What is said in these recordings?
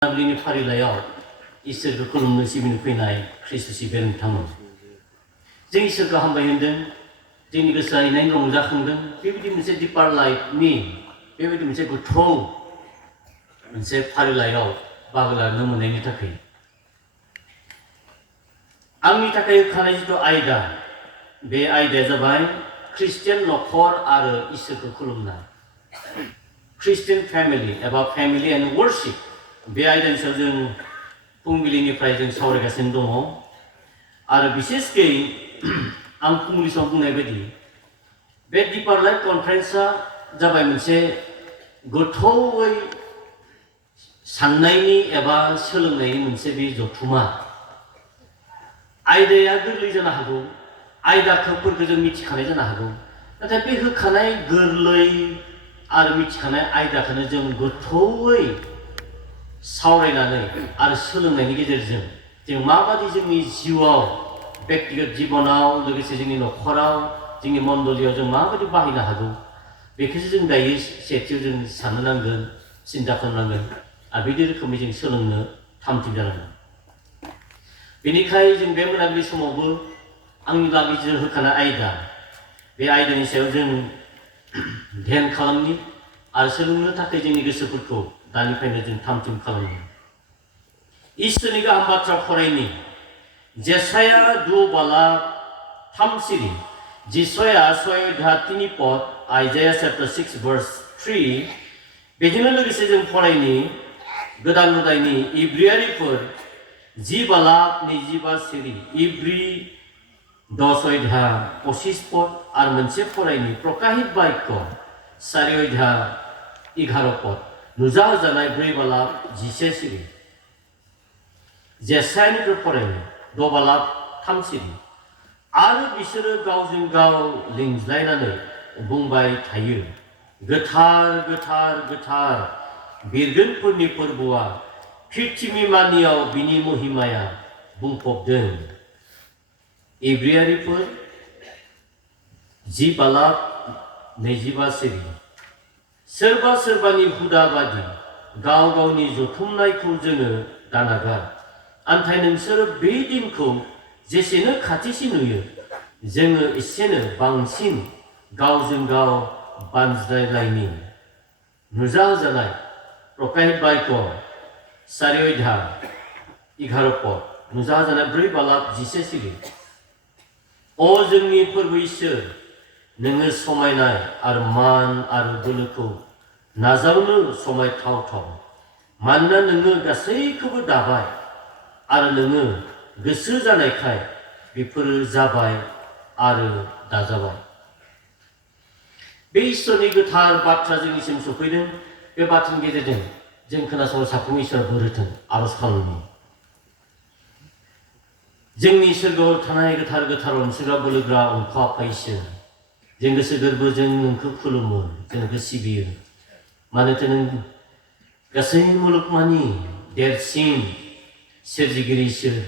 मोनाबिलिनि फारिलाइयाव इसोरखौ खुलुमनो सिबिनो फैनाय ख्रिस्ट सिबियारि नोंथांमोन, जों इसोरखौ हामबाय होनदों, जोंनि गोसोआ इनायनो रंजाखांदों। बेबायदि मोनसे डिपार लाइफनि बेबायदि मोनसे गोथौ मोनसे फारिलाइयाव बाहागो लानो मोननायनि थाखाय आंनि थाखाय होखानाय जिथु आयदा, बे आयदाया जाबाय ख्रिस्टियान नखर आरो इसोरखौ खुलुमनाय, ख्रिस्टियान फेमिलि एबा फेमिलि एन्ड वर्शिप। बे आयदानि सायाव जों फुंबिलिनिफ्राय जों सावरायगासिनो दङ आरो बिसेसकै आं फुंबिलि समाव बुंनाय बायदि बे डिपार लाइफ कनफारेन्सआ जाबाय मोनसे गोथौयै साननायनि एबा सोलोंनायनि मोनसे बे जथुमा। आयदाया गोरलै जानो हागौ, आयदाफोरखौ जों मिथिखानाय जानो हागौ, नाथाय बे होखानाय गोरलै आरो मिथिखानाय आयदाखौनो जों गोथौयै सावरायनानै आरो सोलोंनायनि गेजेरजों जों माबादि जोंनि जिउआव, बेक्तिगत जिबनाव, लोगोसे जोंनि नखराव, जोंनि मण्डलियाव जों माबादि बाहायनो हागौ, बेखौसो जों दायो सेथियाव जों साननो नांगोन, सिन्ता खालामनांगोन आरो बिदि रोखोमै जों सोलोंनो थामथिम जानांगोन। बेनिखायनो जों बे मोनाबिलि समावबो आंनि लागै जों होखानाय आयदा, बे आयदानि सायाव जों ध्यान खालामनि आरो सोलोंनो थाखाय जोंनि गोसोफोरखौ दानिफ्रायनो जों थामथिम खालामो। इसोरनि गाहाम बाथ्रा फरायनि जेसाया 2:3 जिसया 6:3 आइजाया चैप्टार 6:3। बेजोंनो लोगोसे जों फरायनि गोदान हुदानि इब्रियारिफोर 10:25 इब्रि 10:25 आरो मोनसे फरायनि प्रकाशित बाक्य 4:11 नुजाहोजानाय 4:10 जेसायानिफ्राय फरायनो 2:3 आरो बिसोरो गावजों गाव लिंज्लायनानै बुंबाय थायो, गोथार गोथार गोथार बिरगोनफोरनि फोरबोआ पृथिबि मानियाव बिनि महिमाया बुंफबदों। इब्रियारिफोर 10:25 सोरबा सोरबानि हुदा बादि गाव गावनि जथुमनायखौ जोङो दानागार, नाथाय नोंसोरो बे दिनखौ जेसेनो खाथिसिन नुयो, जोङो एसेनो बांसिन गावजों गाव बानज्लायलायनि। नुजाहोजानाय प्रकाशित बाक्य 4:11 नुजाहोजानाय 4:10 अ जोंनि फोरबो इसोर, नोङो समायनाय आरो मान आरो बोलोखौ नाजावनो समायथावथाव, मानोना नोङो गासैखौबो दाबाय आरो नोङो गोसो जानायखाय बेफोरो जाबाय आरो दाजाबाय। बे इसोरनि गोथार बाथ्रा जोंनिसिम सफैदों। बे बाथ्रानि गेजेरजों जों खोनासंनो साफ्रोम इसोरा बोर होथों, आरज खालामनि। जोंनि सोरगोआव थानाय गोथार गोथार अनसुग्रा बोलोग्रा अनखा आफा इसोर, जों गोसो गोरबोजों नोंखौ खुलुमो, जों नोंखौ सिबियो। मानोथो नों गासै मुलुगमानि देरसिन सोरजिगिरि इसोर,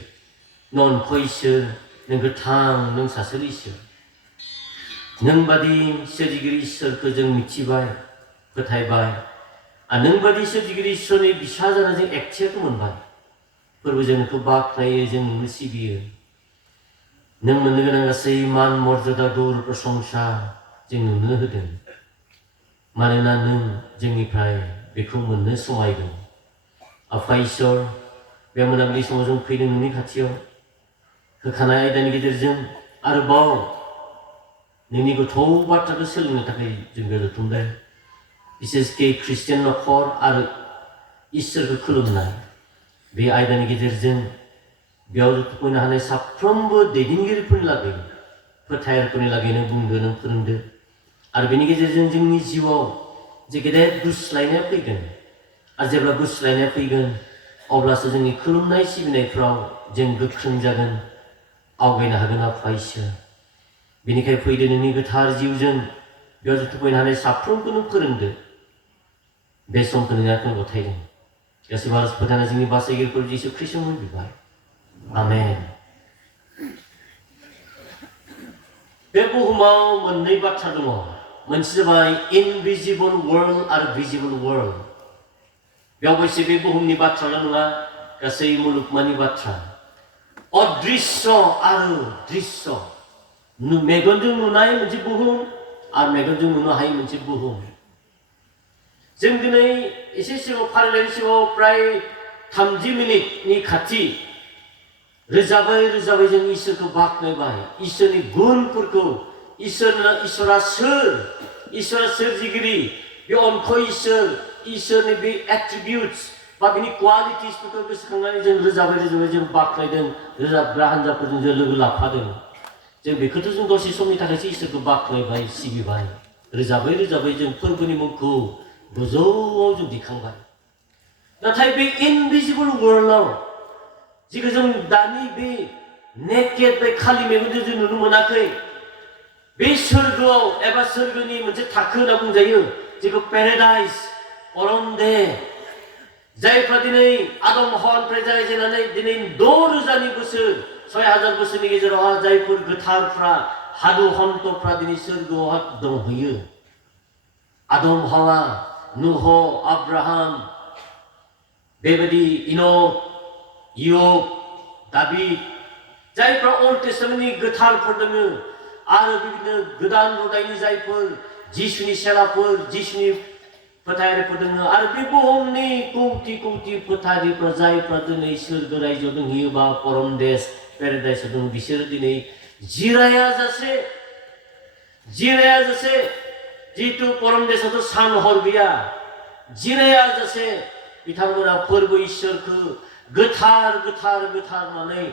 नन्थ इसोर, नों गोथां, नों सासेल इसोर। नों बादि सोरजिगिरि इसोरखौ जों मिथिबाय, फोथायबाय आरो नों बादि सोरजिगिरि इसोरनि बिसा जाना जों एकथियाखौ मोनबाय। फोरबो जों नोंखौ बाख्नायो, जों नोंनो सिबियो। नों मोननो गोनां गासै मान मर्यादा गौरव प्रशंसा जों नोंनो होदों, मानोना नों जोंनिफ्राय बेखौ मोननो समायदों। आफा इसोर, बे मोनाबिलि समाव जों फैदों नोंनि खाथियाव, होखानाय आयदानि गेजेरजों आरोबाव नोंनि गोथौ बाथ्राखौ सोलोंनो थाखाय जों बे जथुमबाय। बिसेसकै ख्रिस्टियान नखर आरो इसोरखौ खुलुमनाय बे आयदानि गेजेरजों बेयाव जथुमफैनो हानाय साफ्रोमबो दैदेनगिरिफोरनि लागै, फोथायरफोरनि लागैनो बुंदो, नों फोरोंदो आरो बेनि गेजेरजों जोंनि जिउआव जे गेदेर गुस्लायनाया फैगोन आरो जेब्ला गुस्लायनाया फैगोन अब्लासो जोंनि खुलुमनाय सिबिनायफ्राव जों गोख्रों जागोन, आवगायनो हागोन। आफा इसोर, बेनिखायनो फैदो नोंनि गोथार जिउजों बेयाव जथुमफैनो हानाय साफ्रोमखौ नों फोरोंदो। बे समखौ नों आंनो गथायदों। गासैबो आरज फोथायना जोंनि बासायगिरिफोर जिसु ख्रिस्टनि बिबार, आमेन। बे बुहुमाव मोननै बाथ्रा दङ, मोनसे जाबाय इनभिजिबल वर्ल्ड आरो भिजिबल वर्ल्ड। बेवहायसो बे बुहुमनि बाथ्राल' नङा गासै मुलुगमानि बाथ्रा अदृश्य आरो दृश्य मेगनजों नुनाय मोनसे बुहुम आरो मेगनजों नुनो हायै मोनसे बुहुम जों दिनै एसे सिगाङाव फारिलाइनि सिगाङाव प्राय 30 मिनिटनि खाथि रोजाबै रोजाबै जों इसोरखौ बाख्नायबाय इसोरनि गुनफोरखौ इसोरा सोर इसोरा सोरजिगिरि बे अनख इसोर इसोरनि बे एट्रिबिउट्स बा बिनि क्वालिटिसफोरखौ गोसोखांनानै जों रोजाबै रोजाबै जों बाख्नायदों रोजाबग्रा हान्जाफोरजों जों लोगो लाफादों जों बेखौथ' जों दसे समनि थाखायसो इसोरखौ बाख्नायबाय सिबिबाय रोजाबै रोजाबै जों फोरबोनि मुंखौ गोजौआव जों दिखांबाय नाथाय बे इनभिजिबल वर्ल्डआव जिखौ जों दानि बे नेकेड बे खालि मेगनजों जों नुनो मोनाखै बे सोरगोआव एबा सोरगोनि मोनसे थाखो होनना बुंजायो जेखौ पेराडाइस अरनदे जायफ्रा दिनै आदम हवानिफ्राय जागायजेननानै दिनै 6000 बोसोर 6000 बोसोरनि गेजेराव जायफोर गोथारफ्रा हादु हन्तफ्रा दिनै सोरगोआव दंहैयो आदम हवा नुह आब्राहाम बेबायदि इनक इयब दाबिद जायफ्रा अल्ड टेस्टामेन्टनि गोथारफोर दङ आरो बिदिनो गोदान रदायनि जायफोर जिसुनि सेलाफोर जिसुनि फोथायारिफोर दङ आरो बे बुहुमनि कौटि कौटि फोथायारिफ्रा जायफ्रा दिनै सोरगो रायजोआव दंहैयो बा परम देश पेराडाइसआव दङ बिसोरो दिनै जिरायाजासे जिहेतु परम देशआवथ' सान हर गैया जिरायाजासे बिथांमोना फोरबो इसोरखौ गोथार गोथार गोथार होननानै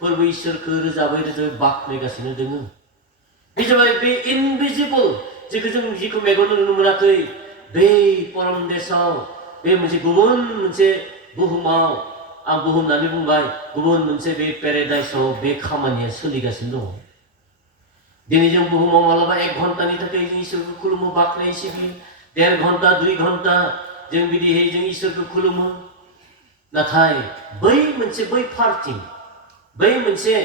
फोरबो इसोरखौ रोजाबै रोजाबै बाख्नायगासिनो दङ बे जाबाय बे इनभिजिबल जिखौ मेगनजों नुनो मोनाखै बे परम देशआव बे मोनसे गुबुन मोनसे बुहुमाव आं बुहुम होननानै बुंबाय गुबुन मोनसे बे पेराडाइसआव बे खामानिया सोलिगासिनो दङ दिनै जों बुहुमाव मालाबा 1 घन्टानि थाखाय जों इसोरखौ खुलुमो बाख्नाय सिबियो 1.5 घन्टा 2 घन्टा जों बिदिहै जों इसोरखौ खुलुमो नाथाय बै पार्टि बै मोनसे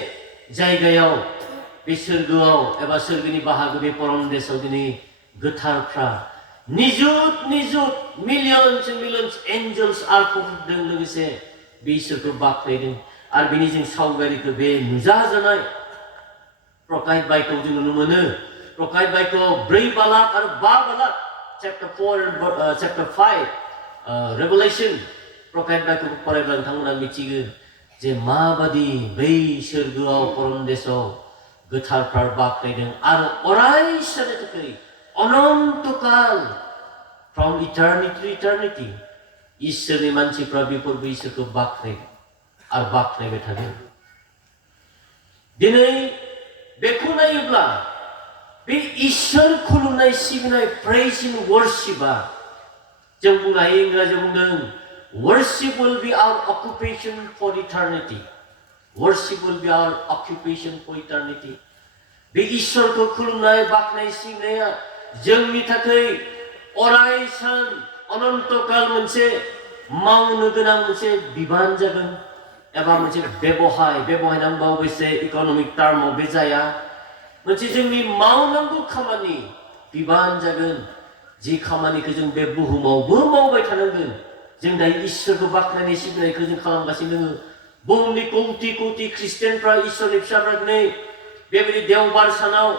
जायगायाव बे सोरगोआव एबा सोरगोनि बाहागो बे परम देशआव दिनै गोथारफ्रा निजुत मिलियन्स मिलियन्स एन्जेल्स आल्फाफोरजों लोगोसे बे इसोरखौ बाख्नायदों आरो बिनि जों सावगारिखौ बे नुजाजानाय प्रकाशित बाइकआव जों नुनो मोनो प्रकाशित बाइकआव 4 बालाक आरो 5 Balak chapter 4 and chapter 5 revelation प्रकाशित बाइकखौ फरायब्ला नोंथांमोना मिथिगोन जे माबादि बै सोरगोआव परम देशआव गोथारफ्रा बाख्नायदों आरो अराय समनि थाखाय अनन्तकाल from eternity to eternity इसोरनि मानसिफ्रा बेफोरबो इसोरखौ बाख्नायगोन आरो बाख्नायबाय थागोन दिनै बेखौ नायोब्ला बे इसोर खुलुमनाय सिबिनाय praise and worship जों बुंनो हायो इंराजियाव बुंदों worship will be our occupation for eternity worship will be our occupation for eternity बे इसोरखौ खुलुमनाय बाख्नाय सिबिनाया जोंनि थाखाय अराय सान अनन्तकाल मोनसे मावनो गोनां मोनसे बिबान जागोन एबा मोनसे बेबहाय नांगौ अबयसे इक'नमिक टार्माव बे जाया मोनसे जोंनि मावनांगौ खामानि बिबान जागोन जि खामानिखौ जों बे बुहुमावबो मावबाय थानांगोन जों दायो इसोरखौ बाख्नायनाय सिबिनायखौ जों खालामगासिनो दङ बुहुमनि कौटि कौटि ख्रिस्टियानफ्रा इसोरनि फिसाफ्रा दिनै बेबायदि देवबार सानाव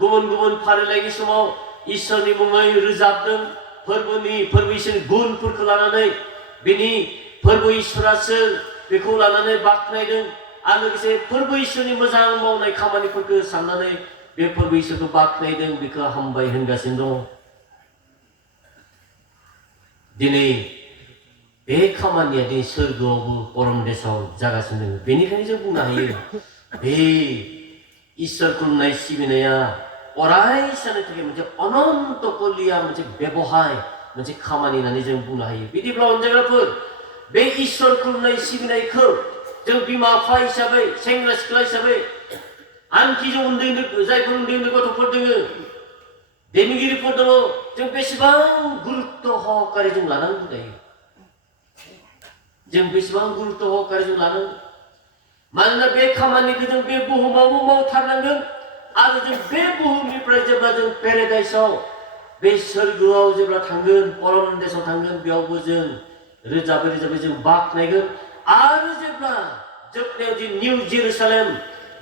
गुबुन गुबुन फारिलाइनि समाव इसोरनि मुङै रोजाबदों फोरबो इसोरनि गुनफोरखौ लानानै बिनि फोरबो इसोरा सोर बेखौ लानानै बाख्नायदों आरो लोगोसे फोरबो इसोरनि मोजां मावनाय खामानिफोरखौ साननानै बे फोरबो इसोरखौ बाख्नायदों बेखौ हामबाय होनगासिनो दं दिनै बे खामानिया दिनै सोरगोआवबो परम देशआव जागासिनो दङ बेनिखायनो जों बुंनो हायो बे इसोर खुलुमनाय सिबिनाया अराय समनि थाखाय मोनसे अनन्तकलिया मोनसे बेबहाय मोनसे खामानि होननानै जों बुंनो हायो बिदिब्ला अनजाग्राफोर बे इसोर खुलुमनाय सिबिनायखौ जों बिमा बिफा हिसाबै सेंग्रा सिख्ला हिसाबै आनखि जों उन्दै जायफोर उन्दै गथ'फोर दङ दैदेनगिरिफोर दङ जों बेसेबां गुरुत्व सहकारे जों लानांगौ जायो जों बेसेबां गुरुत्व सहकारे जों लानांगौ मानोना बे खामानिखौ जों बे बुहुमावबो मावथारनांगोन आरो जों बे बुहुमनिफ्राय जेब्ला जों पेराडाइसआव बे सोरगोआव जेब्ला थांगोन परम देशआव थांगोन बेयावबो जों रोजाबै जों बाख्नायगोन आरो जेब्ला जोबनायाव जि निउ जेरुसालेम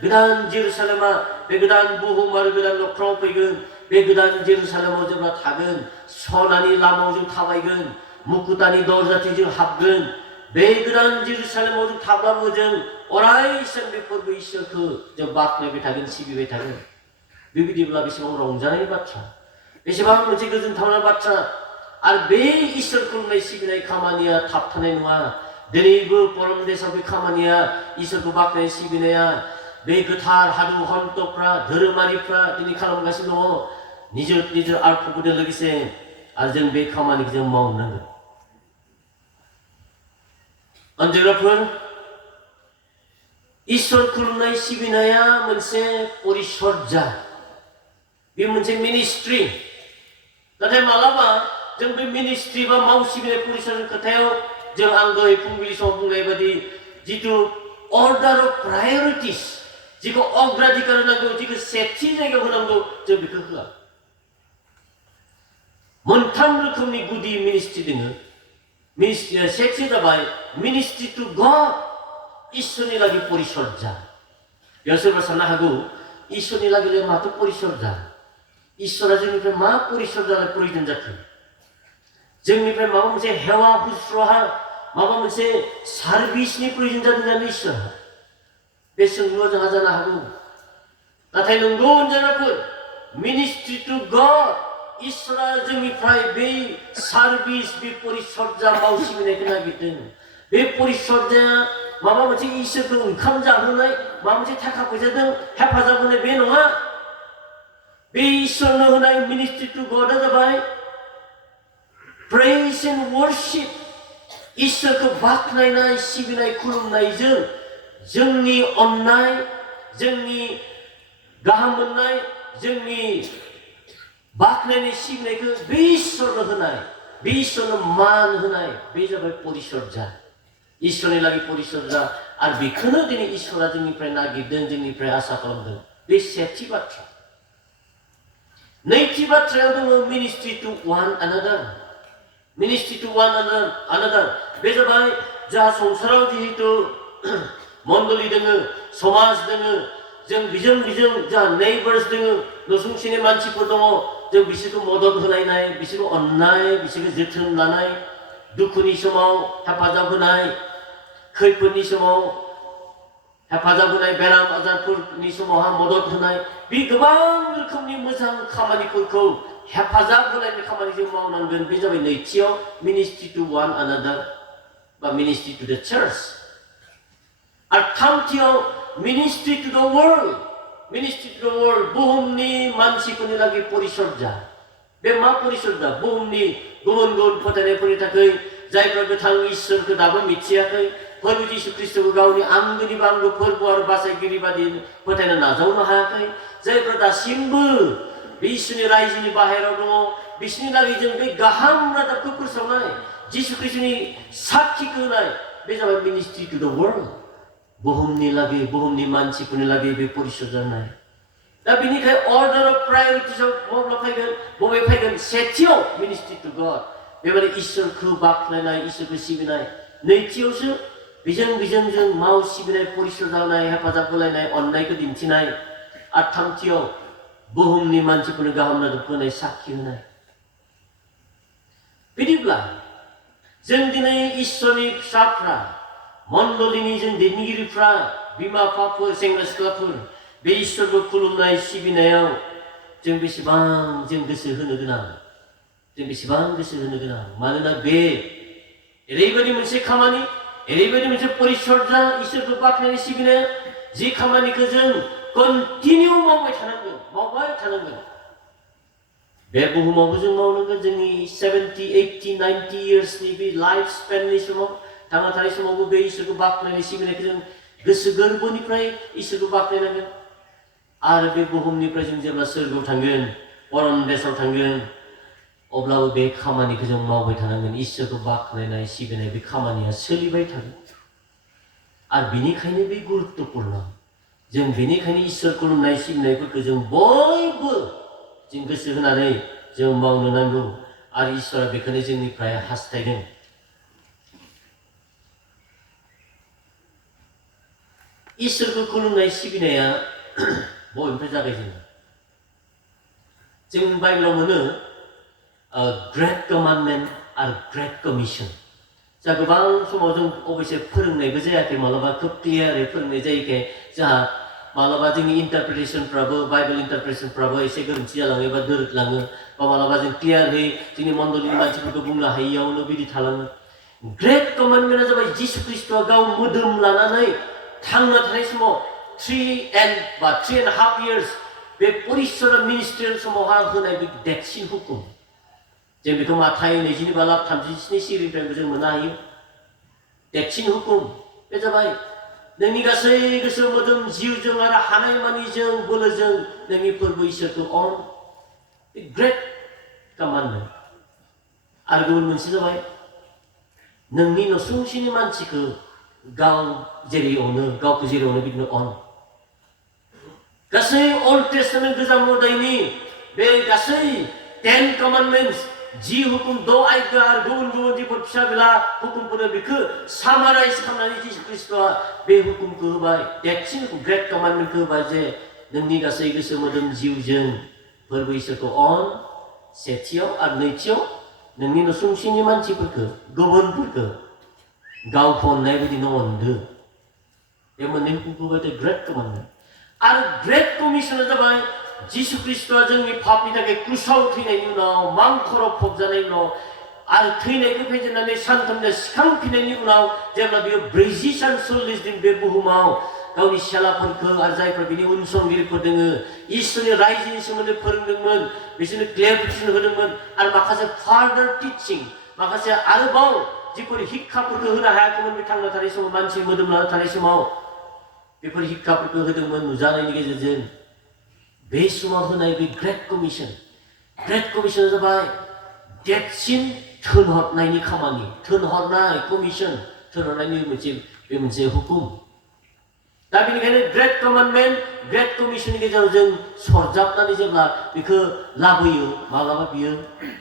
गोदान जेरुसालेमा बे गोदान बुहुम आरो गोदान न'खराव फैगोन बे गोदान जेरुसालेमाव जेब्ला थागोन सनानि लामायाव जों थाबायगोन मुकुतानि दरजाथिं जों हाबगोन बे गोदान जेरुसालेमाव जों थाब्लाबो जों अराय सम बे फोरबो इसोरखौ जों बाख्नायबाय थागोन सिबिबाय थागोन बेबायदिब्ला बेसेबां रंजानाय बाथ्रा बेसेबां मोनसे गोजोनथावना बाथ्रा आरो बे इसोर खुलुमनाय सिबिनाय खामानिया थाबथानाय नङा दिनैबो परम देशआव बे खामानिया इसोरखौ बाख्नाय सिबिनाया बे गोथार हादु हन्तफ्रा धोरोमारिफ्रा दिनै खालामगासिनो दङ निज आर्टफोरजों लोगोसे आरो जों बे खामानिखौ जों मावनांगोन अनजायग्राफोर इसोर खुलुमनाय सिबिनाया मोनसे परिचर्या बे मोनसे मिनिस्ट्रि नाथाय मालाबा जों बे मिनिस्ट्रि बा मावसिबिनाय परिचर्यानि खोथायाव जों आं दहाय फुंबिलि समाव बुंनाय बायदि जिथु अर्डार अफ प्रायरिटिस जिखौ अग्राधिकार होनांगौ जिखौ सेथि जायगायाव होनांगौ जों बेखौ होआ मोनथाम रोखोमनि गुदि मिनिस्ट्रि दङ सेथि जाबाय मिनिस्ट्रि टु गड इसोरनि लागि परिचर्या बेयाव सोरबा साननो हागौ इसोरनि लागि माथो परिचर्या इसोरा जोंनिफ्राय मा परिचर्यानि प्रयोजन जाखो जोंनिफ्राय माबा मोनसे हेवा हुस्रहा माबा मोनसे सार्भिसनि प्रयोजन जादों जानो इसोरहा बे सोंलुआ जोंहा जानो हागौ नाथाय नंगौ अनजायग्राफोर मिनिस्ट्रि टु गड इसोरा जोंनिफ्राय बे सार्भिस बे परिचर्या मावसिबिनायखौ नागिरदों बे परिचर्याया माबा मोनसे इसोरखौ ओंखाम जाहोनाय माबा मोनसे थाखा फैसाजों हेफाजाब होनाय बे नङा बे इसोरनो होनाय मिनिस्ट्रि टु गडआ जाबाय प्रेज एन्ड वर्शिप इसोरखौ बाख्नायनाय सिबिनाय खुलुमनायजों जोंनि अननाय जोंनि गाहाम मोननाय जोंनि बाख्नायनाय सिबिनायखौ बे इसोरनो होनाय बे इसोरनो मान होनाय बे जाबाय परिचर्या इसोरनि लागि परिचर्या आरो बेखौनो दिनै इसोरा जोंनिफ्राय नागिरदों जोंनिफ्राय आसा खालामदों बे सेथि बाथ्रा नैथि बाथ्रायाव दङ ministry to one another ministry to one another बे जाबाय जोंहा संसाराव जिहेतु मण्डली दोङो समाज दोङो जों बिजों जोंहा नेइबार्स दोङो नसुंसेनि मानसिफोर दङ जों बिसोरखौ मदद होलायनाय बिसोरखौ अननाय बिसोरखौ जोथोन लानाय दुखुनि समाव हेफाजाब होनाय खैफोदनि समाव हेफाजाब होनाय बेराम आजारफोरनि समावहा मदद होनाय बे गोबां रोखोमनि मोजां खामानिफोरखौ हेफाजाब होनायनि खामानि जों मावनांगोन बे जाबाय नैथियाव मिनिस्ट्रि टु वान अनादार बा मिनिस्ट्रि टु द चार्च आरो थामथियाव मिनिस्ट्रि टु द वर्ल्ड मिनिस्ट्रि टु द वर्ल्ड बुहुमनि मानसिफोरनि लागि परिचर्या बे मा परिचर्या बुहुमनि गुबुन गुबुन फोथायनायफोरनि थाखाय जायफ्रा गोथां इसोरखौ दाबो मिथियाखै प्रभु जिशु ख्रिस्टखौ गावनि आंगोनिबो आंगो फोरबो आरो बासायगिरि बादि फोथायनो नाजावनो हायाखै जायफ्रा दासिमबो बे इसोरनि रायजोनि बाहेरायाव दङ बिसोरनि लागै जों बे गाहाम रादाबखौ फोसावनाय जिशु ख्रिस्टनि साखिखौ होनाय बे जाबाय मिनिस्ट्रि टु द वर्ल्ड बुहुमनि लागै बुहुमनि मानसिफोरनि लागै बे परिचर्या होनाय दा बेनिखाय अर्डार अफ प्रायरिटिसआव माब्ला फैगोन बबे फैगोन सेथियाव मिनिस्ट्रि टु गड बेबायदि इसोरखौ बाख्नायनाय इसोरखौ सिबिनाय नैथियावसो बिजों जों माव सिबिनाय परिचर्या होनाय हेफाजाब होलायनाय अननायखौ दिन्थिनाय आरो थामथियाव बुहुमनि मानसिफोरनो गाहाम रादाबखौ होनाय साखि होनाय बिदिब्ला जों दिनै इसोरनि फिसाफ्रा मण्डलीनि जों दैदेनगिरिफ्रा बिमा बिफाफोर सेंग्रा सिख्लाफोर बे इसोरखौ खुलुमनाय सिबिनायाव जों बेसेबां जों गोसो होनो गोनां जों बेसेबां गोसो होनो गोनां मानोना बे ओरैबायदि मोनसे खामानि ओरैबायदि मोनसे परिचर्या इसोरखौ बाख्नायनाय सिबिनाय जि खामानिखौ जों कन्टिनिउ मावबाय थानांगोन बे बुहुमावबो जों मावनांगोन जोंनि 70, 80, 90 इयार्सनि बे लाइफ स्पेननि समाव थांना थानाय समावबो बे इसोरखौ बाख्नायनाय सिबिनायखौ जों गोसो गोरबोनिफ्राय इसोरखौ बाख्नायनांगोन आरो बे बुहुमनिफ्राय जों जेब्ला सोरगोआव थांगोन परम देशआव थांगोन अब्लाबो बे खामानिखौ जों मावबाय थानांगोन इसोरखौ बाख्नायनाय सिबिनाय बे खामानिया सोलिबाय थागोन आरो बेनिखायनो बे गुरुत्वपूर्ण जों बेनिखायनो इसोर खुलुमनाय सिबिनायफोरखौ जों बयबो जों गोसो होनानै जों मावनो नांगौ आरो इसोरा बेखौनो जोंनिफ्राय हास्थायदों इसोरखौ खुलुमनाय सिबिनाया बबेनिफ्राय जागायजेनो? जों बाइबेलाव मोनो ग्रेट कमान्डमेन्ट आरो ग्रेट कमिसन। जा गोबां समाव जों अबयसे फोरोंनायबो जायाखै, मालाबा खोब क्लियारै फोरोंनाय जायैखाय जोंहा मालाबा जोंनि इन्टारप्रिटेसनफ्राबो बाइबेल इन्टारप्रिटेसनफ्राबो एसे गोरोन्थि जालाङो एबा दोरोदलाङो, बा मालाबा जों क्लियारहै जोंनि मण्डलिनि मानसिफोरखौ बुंनो हायियावनो बिदि थालाङो। ग्रेट कमान्डमेन्टआ जाबाय जिसु ख्रिस्ट'आ गाव मोदोम लानानै थांना थानाय समाव 3.5 years बे परिसर मिनिस्ट्रियेल समावहा होनाय बे देरसिन हुकुम। जों बेखौ माथाय 22:37 सिरिनिफ्रायबो जों मोननो हायो। देरसिन हुकुम बे जाबाय नोंनि गासै गोसो मोदोम जिउजों आरो हानायमानिजों बोलोजों नोंनि फोरबो इसोरखौ अन। Great commandment. आरो गुबुन मोनसे जाबाय नोंनि नसुंसेनि मानसिखौ गाव जेरै अनो, गावखौ जेरै अनो बिदिनो अन। गासै अल्ड टेस्टामेन्ट गोजाम मोदायनि बे गासै 10 कमान्डमेन्ट्स जि हुकुम 6 आज्ञा आरो गुबुन गुबुन जिफोर फिसा बिला हुकुमफोर बेखौ सामाराइज खालामनानै जिसु ख्रिस्ट'आ बे हुकुमखौ होबाय, देरसिन ग्रेट कमान्डमेन्टखौ होबाय जे नोंनि गासै गोसो मोदोम जिउजों फोरबो इसोरखौ अन सेथियाव, आरो नैथियाव नोंनि नसुंसेनि मानसिफोरखौ गुबुनफोरखौ गावखौ अननाय बायदिनो अनदो। बे मोननै हुकुमखौ होबाय ग्रेट कमान्डमेन्ट। आरो ग्रेट कमिसना जाबाय जिसु ख्रिस्ट'आ जोंनि पापनि थाखाय क्रुसाव थैनायनि उनाव, मांखराव फबजानायनि उनाव आरो थैनायखौ फेजेननानै सानथामजों सिखांफिननायनि उनाव जेब्ला बियो 40 सान 40 दिन बे बुहुमाव गावनि सेलाफोरखौ आरो जायफोर बिनि उनसंगिरिफोर दोङो इसोरनि रायजोनि सोमोन्दै फोरोंदोंमोन, बिसोरनो क्लेरिफिकेसन होदोंमोन आरो माखासे फार्दार टिचिं, माखासे आरोबाव जिफोर हिक्खाफोरखौ होनो हायाखैमोन बे थांना थानाय समाव, मानसि मोदोम लाना थानाय समाव बेफोर हिक्खाफोरखौ होदोंमोन नुजानायनि गेजेरजों। बे समाव होनाय बे ग्रेट कमिसन। ग्रेट कमिसना जाबाय देरसिन थोनहरनायनि खामानि, थोनहरनाय कमिसन, थोनहरनायनि बे मोनसे हुकुम। दा बेनिखायनो ग्रेट कमान्डमेन्ट ग्रेट कमिसननि गेजेराव जों सरजाबनानै जेब्ला बेखौ लाबोयो, माब्लाबा बियो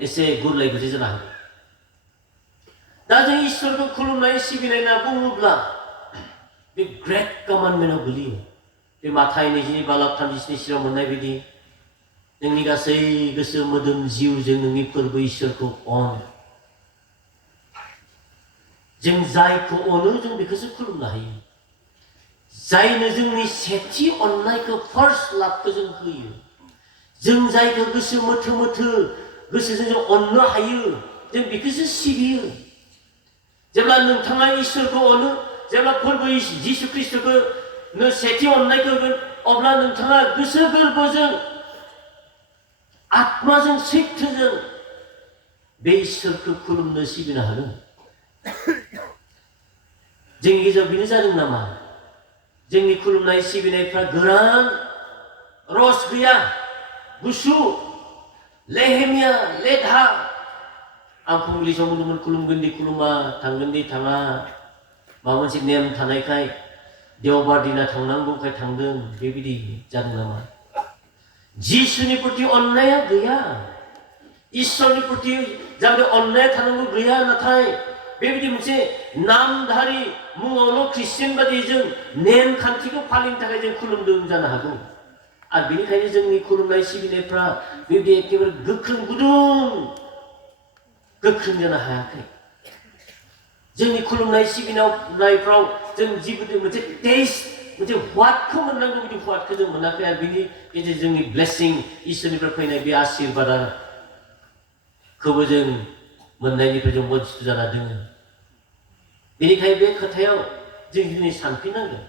एसे गुरलाय गुजाय जानो हागौ। दा जों इसोरखौ खुलुमनाय सिबिनाय होनना बुङोब्ला बे ग्रेट कमान्डमेन्टआव गोलैयो। बे माथाय 22:37 सिगाङाव मोननाय बायदि नोंनि गासै गोसो मोदोम जिउजों नोंनि फोरबो इसोरखौ अन। जों जायखौ अनो जों बेखौसो खुलुमनो हायो। जायनो जोंनि सेथि अननायखौ फार्स्ट लाभखौ जों होयो। जों जायखौ गोसो मोथो मोथो गोसोजों जों अननो हायो जों बेखौसो सिबियो। जेब्ला नोंथाङा इसोरखौ अनो, जेब्ला फोरबो जिसु ख्रिस्ट'खौ नों सेथि अननायखौ होगोन, अब्ला नोंथाङा गोसो गोरबोजों आत्माजों सैथोजों बे इसोरखौ खुलुमनो सिबिनो हागोन। जोंनि गेजेराव बेनो जादों नामा? जोंनि खुलुमनाय सिबिनायफ्रा गोरान रस गैया, गुसु लेहेमिया लेधा। आं फुंबिलि समाव बुंदोंमोन खुलुमगोन दि खुलुमा, थांगोन दि थाङा, माबा मोनसे नेम थानायखाय देवबार दिना थांनांगौखाय थांदों, बेबायदि जादों नामा? जिसुनि प्रति अननाया गैया, इसोरनि प्रति जाबायदि अननाया थानांगौ गैया। नाथाय बेबायदि मोनसे नामधारि मुङावल' ख्रिस्टियान बादि जों नेमखान्थिखौ फालिनो थाखाय जों खुलुमदों जानो हागौ। आरो बेनिखायनो जोंनि खुलुमनाय सिबिनायफ्रा बेबायदि एखेबारे गोख्रों गोख्रों जानो हायाखै। जोंनि खुलुमनाय सिबिनायफ्राव जों जिबायदि मोनसे टेस्ट, मोनसे हवादखौ मोननांगौ बिदि हवादखौ जों मोनाखै। आरो बिनि गेजेरजों जोंनि ब्लेसिं इसोरनिफ्राय फैनाय बे आशीर्बादखौबो जों मोननायनिफ्राय जों बन्चित जाना दङ। बेनिखायनो बे खोथायाव जों दिनै सानफिननांगोन।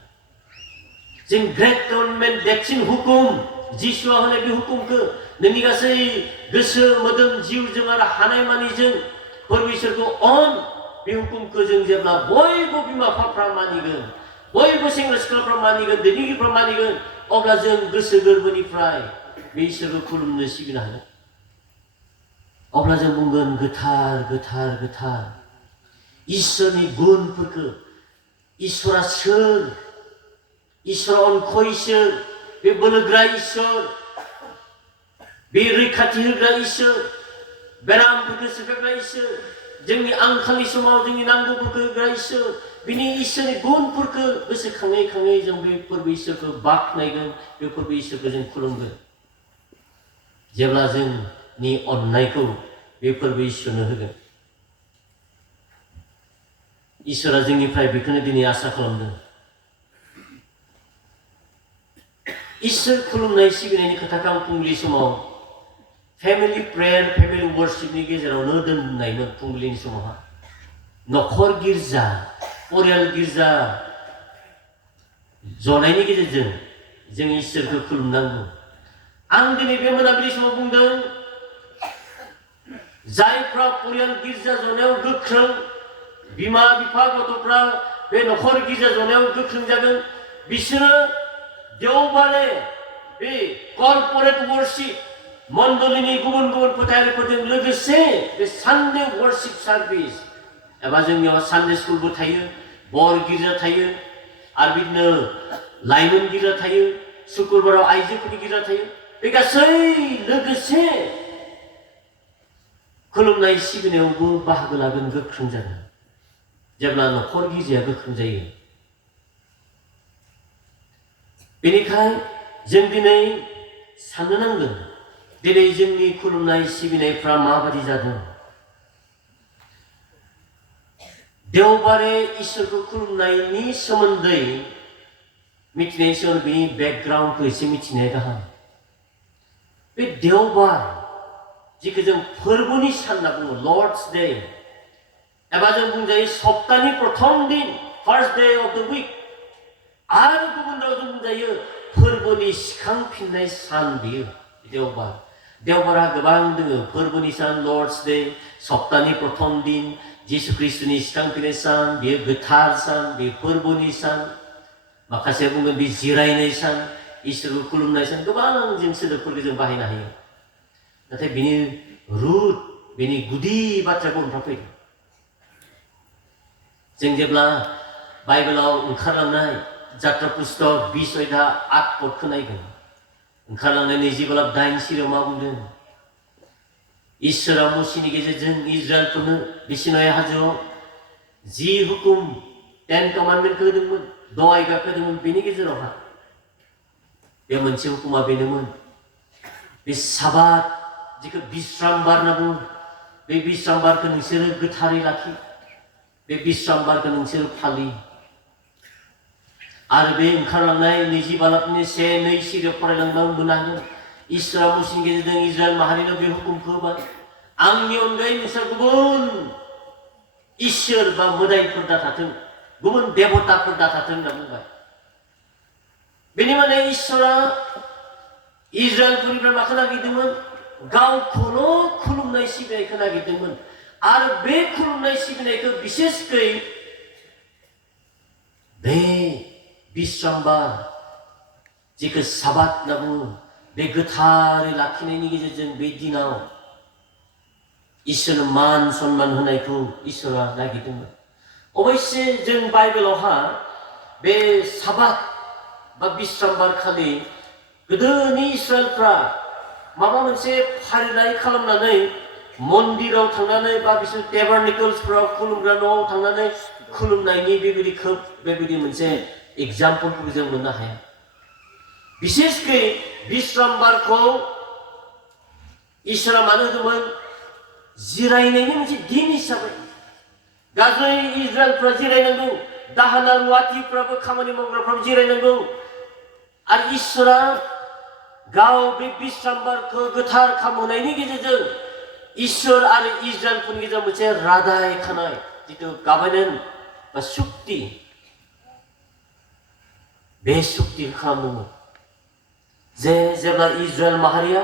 जों ग्रेट कमान्डमेन्ट देरसिन हुकुम जिसुआ होनाय बे हुकुमखौ नोंनि गासै गोसो मोदोम जिउजों आरो हानायमानिजों फोरबो इसोरखौ अन, बे हुकुमखौ जों जेब्ला बयबो बिमा बिफाफ्रा मानिगोन, बयबो सेंग्रा सिख्लाफ्रा मानिगोन, दैदेनगिरिफ्रा मानिगोन, अब्ला जों गोसो गोरबोनिफ्राय बे इसोरखौ खुलुमनो सिबिनो हागोन। अब्ला जों बुंगोन गोथार गोथार गोथार इसोरनि गुनफोरखौ। इसोरा सोर? इसोरा अनख' इसोर, बे बोलोग्रा इसोर, बे रैखाथि होग्रा इसोर, बेरामफोरखौ सोखाग्रा इसोर, जोंनि आंखालनि समाव जोंनि नांगौफोरखौ होग्रा इसोर, बिनि इसोरनि गुनफोरखौ गोसोखाङै खाङै जों बे फोरबो इसोरखौ बाख्नायगोन बे फोरबो इसोरखौ जों खुलुमगोन जेब्ला जोंनि अननायखौ बे फोरबो इसोरनो होगोन इसोरा जोंनिफ्राय बेखौनो दिनै आसा खालामदों इसोर खुलुमनाय सिबिनायनि खोथाखौ आं फुंबिलि समाव फेमिलि प्रेयार फेमिलि वर्शिपनि गेजेरावनो दोननायमोन फुंबिलिनि समावहा नखर गिर्जा परियाल गिर्जा जनायनि गेजेरजों जों इसोरखौ खुलुमनांगौ आं दिनै बे मोनाबिलि समाव बुंदों जायफ्रा परियाल गिर्जा जनायाव गोख्रों बिमा बिफा गथ'फ्रा बे नखर गिर्जा जनायाव गोख्रों जागोन बिसोरो देवबारे बे कर्परेट वर्शिप मण्डलिनि गुबुन गुबुन फोथायनायफोरजों लोगोसे बे सानडे वर्शिप सार्भिस एबा जोंनियाव सानडे स्कुलबो थायो बर गिर्जा थायो आरो बिदिनो लाइमोन गिर्जा थायो शुक्रबाराव आइजोफोरनि गिर्जा थायो बे गासै लोगोसे खुलुमनाय सिबिनायावबो बाहागो लागोन गोख्रों जागोन जेब्ला नखर गिर्जाया गोख्रों जायो बेनिखाय जों दिनै साननो नांगोन दिनै जोंनि खुलुमनाय सिबिनायफ्रा माबादि जादों देवबारे इसोरखौ खुलुमनायनि सोमोन्दै मिथिनायनि सिगां बिनि बेकग्राउन्डखौ एसे मिथिनाया गाहाम बे देवबार जिखौ जों फोरबोनि सान होनना बुङो लर्डस डे एबा जों बुंजायो सप्तानि प्रथम दिन फार्स्ट डे अफ द उइक आरो गुबुन रावजों बुंजायो फोरबोनि सिखांफिननाय सान बियो देवबार देवबारा गोबां दोङो फोरबोनि सान लर्डस डे सप्तानि प्रथम दिन जिसु ख्रिस्टनि सिखांफिननाय सान बियो गोथार सान बे फोरबोनि सान माखासे बुंगोन बे जिरायनाय सान इसोरखौ खुलुमनाय सान गोबां जों सोदोबफोरखौ जों बाहायनो हायो नाथाय बिनि रुट बिनि गुदि बाथ्राखौ हमथा फैदों जों जेब्ला बाइबेलाव ओंखारलांनाय जात्रा पुस्तक 20 अध्याय 8 पदखौ नायगोन ओंखारलांनाय 29 सिरियाव मा बुंदों इसोरा मसीनि गेजेरजों इजराइलफोरनो बिसिनाय हाजोआव जि हुकुम 10 कमान्डमेन्टखौ होदोंमोन 10 आयदाखौ होदोंमोन बेनि गेजेरावहा बे मोनसे हुकुमा बेनोमोन बे साबात जिखौ बिश्रामबार होनना बुङो बे बिश्रामबारखौ नोंसोरो गोथारै लाखि बे बिश्रामबारखौ नोंसोरो फालि आरो बे ओंखारलांनाय 22 से 2 सिरियाव फरायलांनायाव मोननो हागोन इसोरा मसीनि गेजेरजों इजराइल माहारिनो बे हुकुमखौ होबाय आंनि अनगायै नोंसोर गुबुन इसोर बा मोदायफोर दाथाथों गुबुन देबताफोर दाथाथों होनना बुंबाय बेनि माने इसोरा इजराइलफोरनिफ्राय माखौ नागिरदोंमोन गावखौल' खुलुमनाय सिबिनायखौ नागिरदोंमोन आरो बे खुलुमनाय सिबिनायखौ बिसेसकै बे बिश्रामबार जिखौ साबात होनना बुङो बे गोथारै लाखिनायनि गेजेरजों बे दिनाव इसोरनो मान सन्मान होनायखौ इसोरा नागिरदोंमोन अबयसे जों बाइबेलावहा बे साबात बा बिश्रामबार खालि गोदोनि इस्राएलफ्रा माबा मोनसे फारिलाइ खालामनानै मन्दिराव थांनानै बा बिसोर टेबारनिकल्सफोराव खुलुमग्रा न'आव थांनानै खुलुमनायनि बेबायदि खोब बेबायदि मोनसे एग्जाम्पलफोरखौ जों मोननो हाया बिसेसकै बिश्रामबारखौ इसोरा मानो होदोंमोन जिरायनायनि मोनसे दिन हिसाबै गासै इजराइलफ्रा जिरायनांगौ दाहोना रुवाथिफ्राबो खामानि मावग्राफ्राबो जिरायनांगौ आरो इसोरा गाव बे बिश्रामबारखौ गोथार खालामनायनि गेजेरजों इसोर आरो इजराइलफोरनि गेजेराव मोनसे रादाय खानाय जिथु गाभारमेन्ट बा सुक्ति बे सुक्ति खालामदोंमोन जे जेब्ला इजराइल माहारिया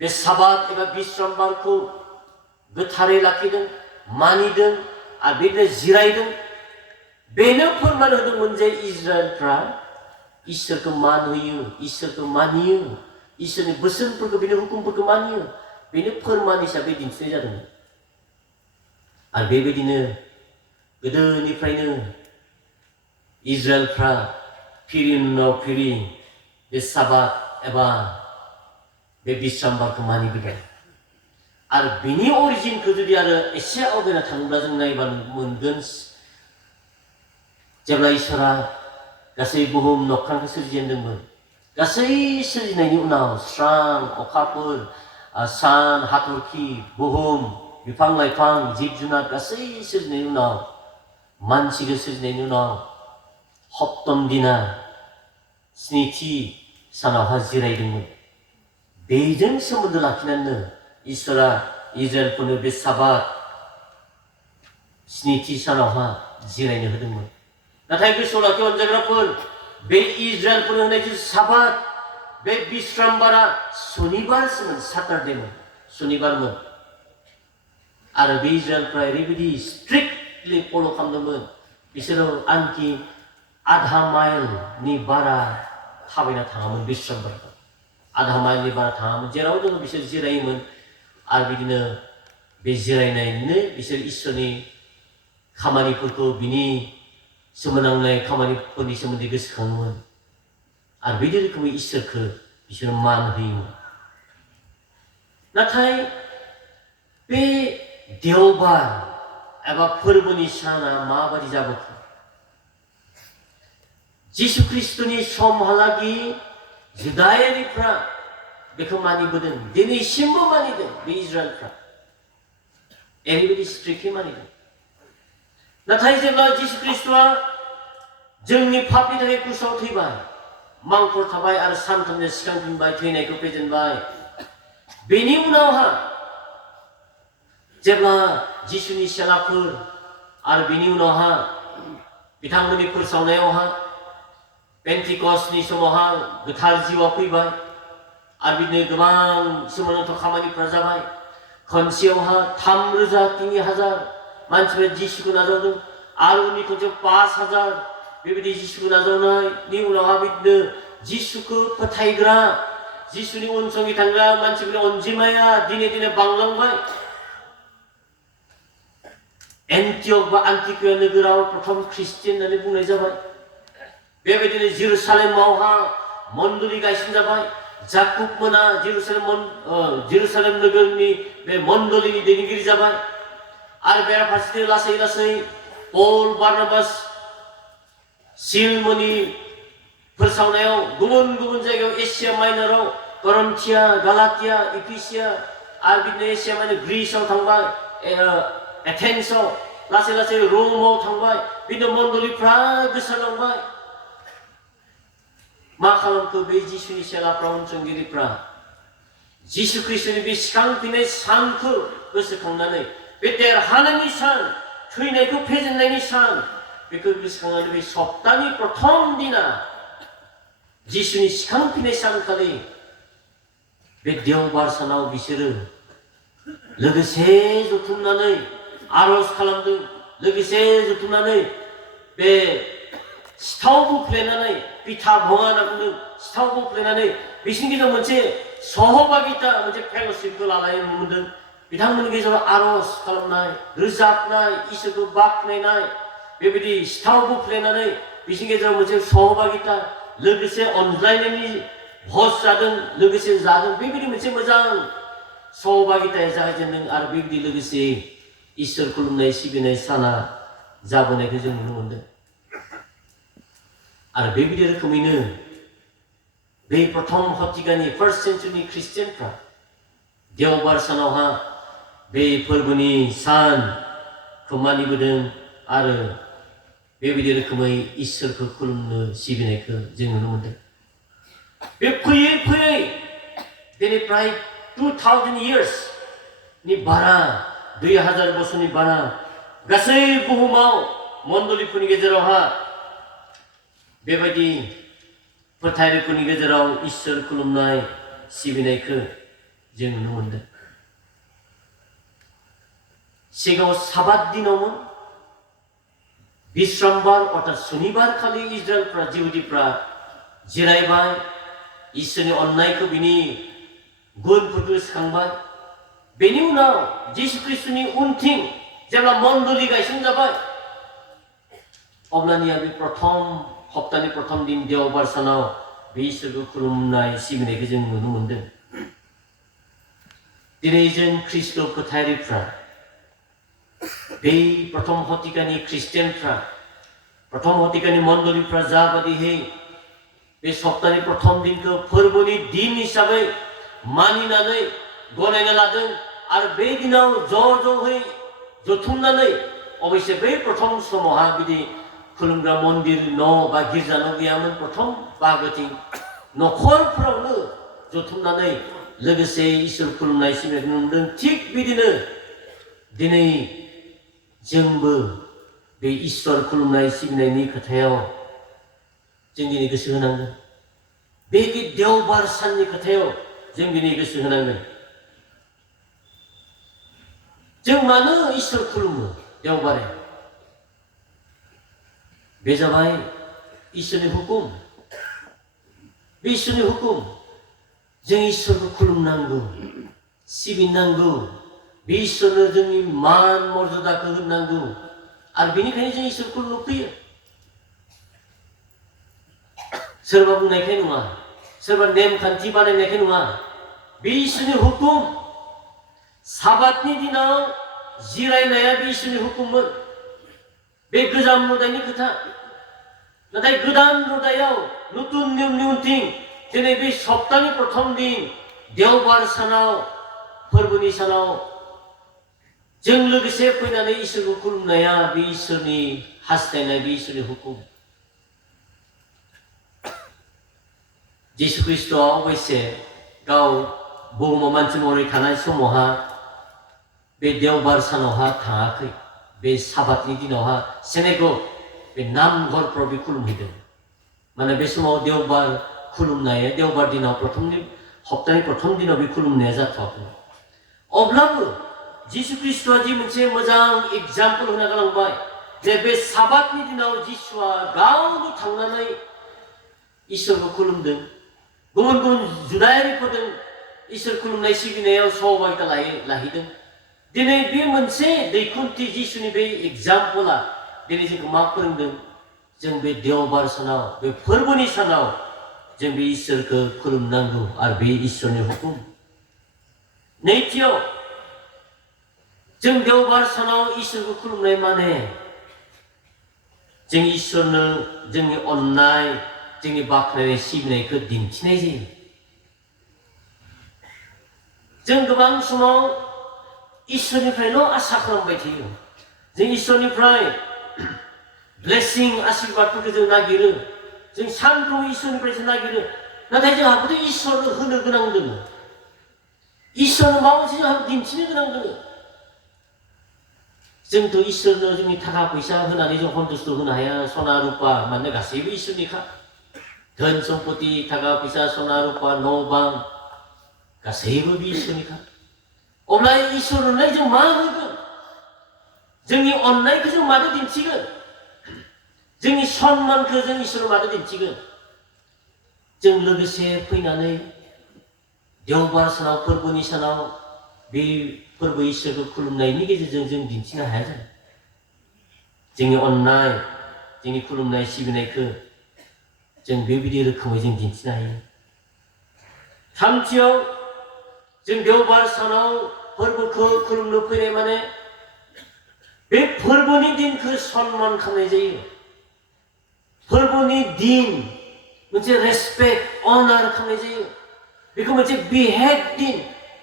बे साबात एबा बिश्रामबारखौ गोथारै लाखिदों मानिदों आरो बेनो जिरायदों बेनो फोरमान होदोंमोन जे इजराइलफ्रा इसोरखौ मान होयो इसोरखौ मानियो इसोरनि बोसोनफोरखौ बेनि हुकुमफोरखौ मानियो बेनो फोरमान हिसाबै दिन्थिनाय जादोंमोन आरो बेबायदिनो गोदोनिफ्रायनो इजराइलफ्रा फिरि उनाव फिरि बे साबात एबा बे बिश्रामबारखौ मानिबोदों आरो बिनि अरिजिनखौ जुदि आरो एसे आवगायना थाङोब्ला जों नायबा मोनगोन जेब्ला इसोरा गासै बुहुम नख्रांखौ सोरजिजेनदोंमोन गासै सोरजिनायनि उनाव स्रां अखाफोर सान हाथरखि बुहुम बिफां लाइफां जिब जुनार गासै सोरजिनायनि उनाव मानसिखौ सोरजिनायनि उनाव सप्तम दिना स्निथि सानावहा जिरायदोंमोन बेजों सोमोन्दो लाखिनानै इसोरा इजराइलफोरनो बे साबात स्निथि सानावहा जिरायनो होदोंमोन नाथाय गोसोआव लाखि अनजाग्राफोर बे इजराइलफोरनो होनाय जे साबात बे बिश्रामबारा सनिबारसोमोन साटारडेमोन सनिबारमोन आरो बे इजराइलफ्रा ओरैबायदि स्ट्रिक्टलि फल' खालामदोंमोन बिसोरो आनखि आधा माइलनि बारा थाबायना थाङामोन बिश्रामबारखौ आधा माइलनि बारा थाङामोन जेराव दङ बिसोर जिरायोमोन आरो बिदिनो बे जिरायनायनो बिसोर इसोरनि खामानिफोरखौ बिनि सोमोनांनाय खामानिफोरनि सोमोन्दै गोसोखाङोमोन आरो बिदि रोखोमै इसोरखौ बिसोरो मान होयोमोन नाथाय बे देवबार एबा फोरबोनि साना माबादि जाबोखो जिसु ख्रिस्टनि समहालागि जुदायारिफ्रा बेखौ मानिबोदों दिनैसिमबो मानिदों बे इजराइलफ्रा ओरैबायदि स्ट्रिक्टलि मानिदों नाथाय जेब्ला जिसु ख्रिस्टआ जोंनि पापनि थाखाय क्रुसाव थैबाय मांखर थाबाय आरो सानथामजों सिखांफिनबाय थैनायखौ फेजेनबाय बेनि उनावहा जेब्ला जिसुनि सेलाफोर आरो बेनि उनावहा बिथांमोननि फोसावनायावहा पेन्टिकस्टनि समावहा गोथार जिउआ फैबाय आरो बिदिनो गोबां सोमोनांथाव खामानिफ्रा जाबाय खनसेयावहा 3,000-3,000 मानसिफ्रा जिसुखौ नाजावदों आरो उननि खनसेयाव 5,000 बेबायदि जिसुखौ नाजावनायनि उनावहा बिदिनो जिसुखौ फोथायग्रा जिसुनि उनसंगी थांग्रा मानसिफोरनि अनजिमाया दिने दिने बांलांबाय एन्टियक बा आन्टिकिया नोगोराव प्रथम ख्रिस्टियान होननानै बुंनाय जाबाय बेबायदिनो जेरुसालेमावहा मण्डली गायसनजाबाय जाकुब मोना जेरुसालेम नोगोरनि बे मण्डलीनि दैदेनगिरि जाबाय आरो बेराफारसेथिं लासै लासै पल बारनाबास सिलमनि फोसावनायाव गुबुन गुबुन जायगायाव एसिया माइनराव करन्थिया गालातिया इफिसिया आरो बिदिनो एसिया माइनर ग्रीसआव थांबाय एथेन्सआव लासै लासै रमाव थांबाय बिदिनो मण्डलीफ्रा गोसारलांबाय मा खालामखो बे जिसुनि सेलाफ्रा उनसंगिरिफ्रा जिसु ख्रिस्टनि बे सिखांफिननाय सानखौ गोसोखांनानै बे देरहानायनि सान थैनायखौ फेजेननायनि सान बेखौ गोसोखांनानै बे सप्तानि प्रथम दिना जिसुनि सिखांफिननाय सानखालि बे देवबार सानाव बिसोरो लोगोसे जथुमनानै आरज खालामदों लोगोसे जथुमनानै बे सिथाव बुफ्लेनानै पिठा भङा होनना बुंदों सिथाव बुफ्लेनानै बिसोरनि गेजेराव मोनसे सहभागिता मोनसे फेल'शिपखौ लानाय नुनो मोनदों बिथांमोननि गेजेराव आरज खालामनाय रोजाबनाय इसोरखौ बाख्नायनाय बेबायदि सिथाव बुफ्लेनानै बिसोरनि गेजेराव मोनसे सहभागिता लोगोसे अनज्लायनायनि भज जादों लोगोसे जादों बेबायदि मोनसे मोजां सहभागिताया जागायजेनदों आरो बेबायदि लोगोसे इसोर खुलुमनाय सिबिनाय साना जाबोनायखौ जों नुनो मोनदों आरो बेबायदि रोखोमैनो बे प्रथम शतिकानि फार्स्ट सेन्चुरिनि ख्रिस्टियानफ्रा देवबार सानावहा बे फोरबोनि सानखौ मानिबोदों आरो बेबायदि रोखोमै इसोरखौ खुलुमनो सिबिनायखौ जों नुनो मोनदों बे फैयै फैयै दिनै प्राय 2000 yearsनि बारा 2000 बोसोरनि बारा गासै बुहुमाव मण्डलीफोरनि गेजेरावहा बेबायदि फोथायनायफोरनि गेजेराव इसोर खुलुमनाय सिबिनायखौ जों नुनो मोनदों सिगाङाव साबात दिनावमोन बिश्रामबार अर्थात सनिबार खालि इजराइलफ्रा जिहुदिफ्रा जिरायबाय इसोरनि अननायखौ बिनि गुनफोरखौ गोसोखांबाय बेनि उनाव जिसु ख्रिस्टनि उनथिं जेब्ला मण्डली गायसनजाबाय अब्लानिया बे प्रथम सप्तानि प्रथम दिन देवबार सानाव बे इसोरखौ खुलुमनाय सिबिनायखौ जों नुनो मोनदों दिनै जों ख्रिस्ट फोथायारिफ्रा बे प्रथम शतिकानि ख्रिस्टियानफ्रा प्रथम हतिकानि मण्डलीफ्रा जाबादिहै बे सप्तानि प्रथम दिनखौ फोरबोनि दिन हिसाबै मानिनानै गनायना लादों आरो बे दिनाव ज'ज'है जथुमनानै अबयसे बै प्रथम समावहा बिदि खुलुमग्रा मन्दिर न' बा गिर्जा न' गैयामोन प्रथम बाहागोथिं न'खरफोरावनो जथुमनानै लोगोसे इसोर खुलुमनाय सिबिनायखौ नुदों थिग बिदिनो दिनै जोंबो बे इसोर खुलुमनाय सिबिनायनि खोथायाव जों दिनै गोसो होनांगोन बे देवबार साननि खोथायाव जों दिनै गोसो होनांगोन जों मानो इसोर खुलुमो देवबारे बे जाबाय इसोरनि हुकुम बे इसोरनि हुकुम जों इसोरखौ खुलुमनांगौ सिबिनांगौ बे इसोरनो जोंनि मान मर्यादाखौ होनांगौ आरो बेनिखायनो जों इसोर खुलुमनो फैयो सोरबा बुंनायखाय नङा सोरबा नेमखान्थि बानायनायखाय नङा बे इसोरनि हुकुम साबातनि दिनाव जिरायनाया बे इसोरनि हुकुममोन बे गोजाम रुदायनि खोथा नाथाय गोदान रुदायाव नতুन नियमनि उनथिं दिनै बे सप्तानि प्रथम दिन देवबार सानाव फोरबोनि सानाव जों लोगोसे फैनानै इसोरखौ खुलुमनाया बे इसोरनि हास्थायनाय बे इसोरनि हुकुम जिसु ख्रीष्टआ अबयसे गाव बुहुमाव मानसि महरै थानाय समावहा बे देवबार सानावहा थाङाखै बे साबातनि दिनावहा सेनेगग बे नामघरफ्राव बे खुलुमहैदों माने बे समाव देवबार खुलुमनाया देवबार दिनाव सप्तानि प्रथम दिनाव बे खुलुमनाया जाथ'वाखै अब्लाबो जिसु ख्रीष्टआ जि मोनसे मोजां एग्जाम्पल होना गालांबाय जे बे साबातनि दिनाव जिसुआ गावनो थांनानै इसोरखौ खुलुमदों गुबुन गुबुन जुदायारिफोरजों इसोर खुलुमनाय सिबिनायाव सहभागिता लाहैदों दिनै बे मोनसे दैखुनथि जिसुनि बे एग्जाम्पला दिनै जोंखौ मा फोरोंदों जों बे देवबार सानाव बे फोरबोनि सानाव जों बे इसोरखौ खुलुमनांगौ आरो बे इसोरनि हुकुम नैथियाव जों देवबार सानाव इसोरखौ खुलुमनाय माने जों इसोरनो जोंनि अननाय जोंनि बाख्नायनाय सिबिनायखौ दिन्थिनाय जायो जों गोबां समाव इसोरनिफ्रायल' आसा खालामबाय थायो जों इसोरनिफ्राय ब्लेसिं आशीर्बादफोरखौ जों नागिरो जों सानफ्रोमबो इसोरनिफ्रायसो नागिरो नाथाय जोंहाबोथ' इसोरनो होनो गोनां दङ इसोरनो माबा मोनसे जोंहा दिन्थिनो गोनां दङ जोंथ' इसोरनो जोंनि थाखा फैसा होनानै जों सन्तुष्ट होनो हाया सना रुपा माने गासैबो इसोरनिखा धोन सम्पति थाखा फैसा सना रुपा न' बां गासैबो बे इसोरनिखा अब्ला इसोरनो जों मा होगोन जोंनि अननायखौ जों मानो दिन्थिगोन जोंनि सन्मानखौ जों इसोरनो मानो दिन्थिगोन जों लोगोसे फैनानै देवबार सानाव फोरबोनि सानाव बे फोरबो इसोरखौ खुलुमनायनि गेजेरजों जों दिन्थिनो हाया जायो जोंनि अननाय जोंनि खुलुमनाय सिबिनायखौ जों बेबायदि रोखोमै जों दिन्थिनो हायो थामथियाव जों देवबार सानाव फोरबोखौ खुलुमनो फैनाय माने बे फोरबोनि दिनखौ सन्मान खालामनाय जायो फोरबोनि दिन मोनसे रेसपेक्ट अनार खालामनाय जायो बेखौ मोनसे बिहेड दिन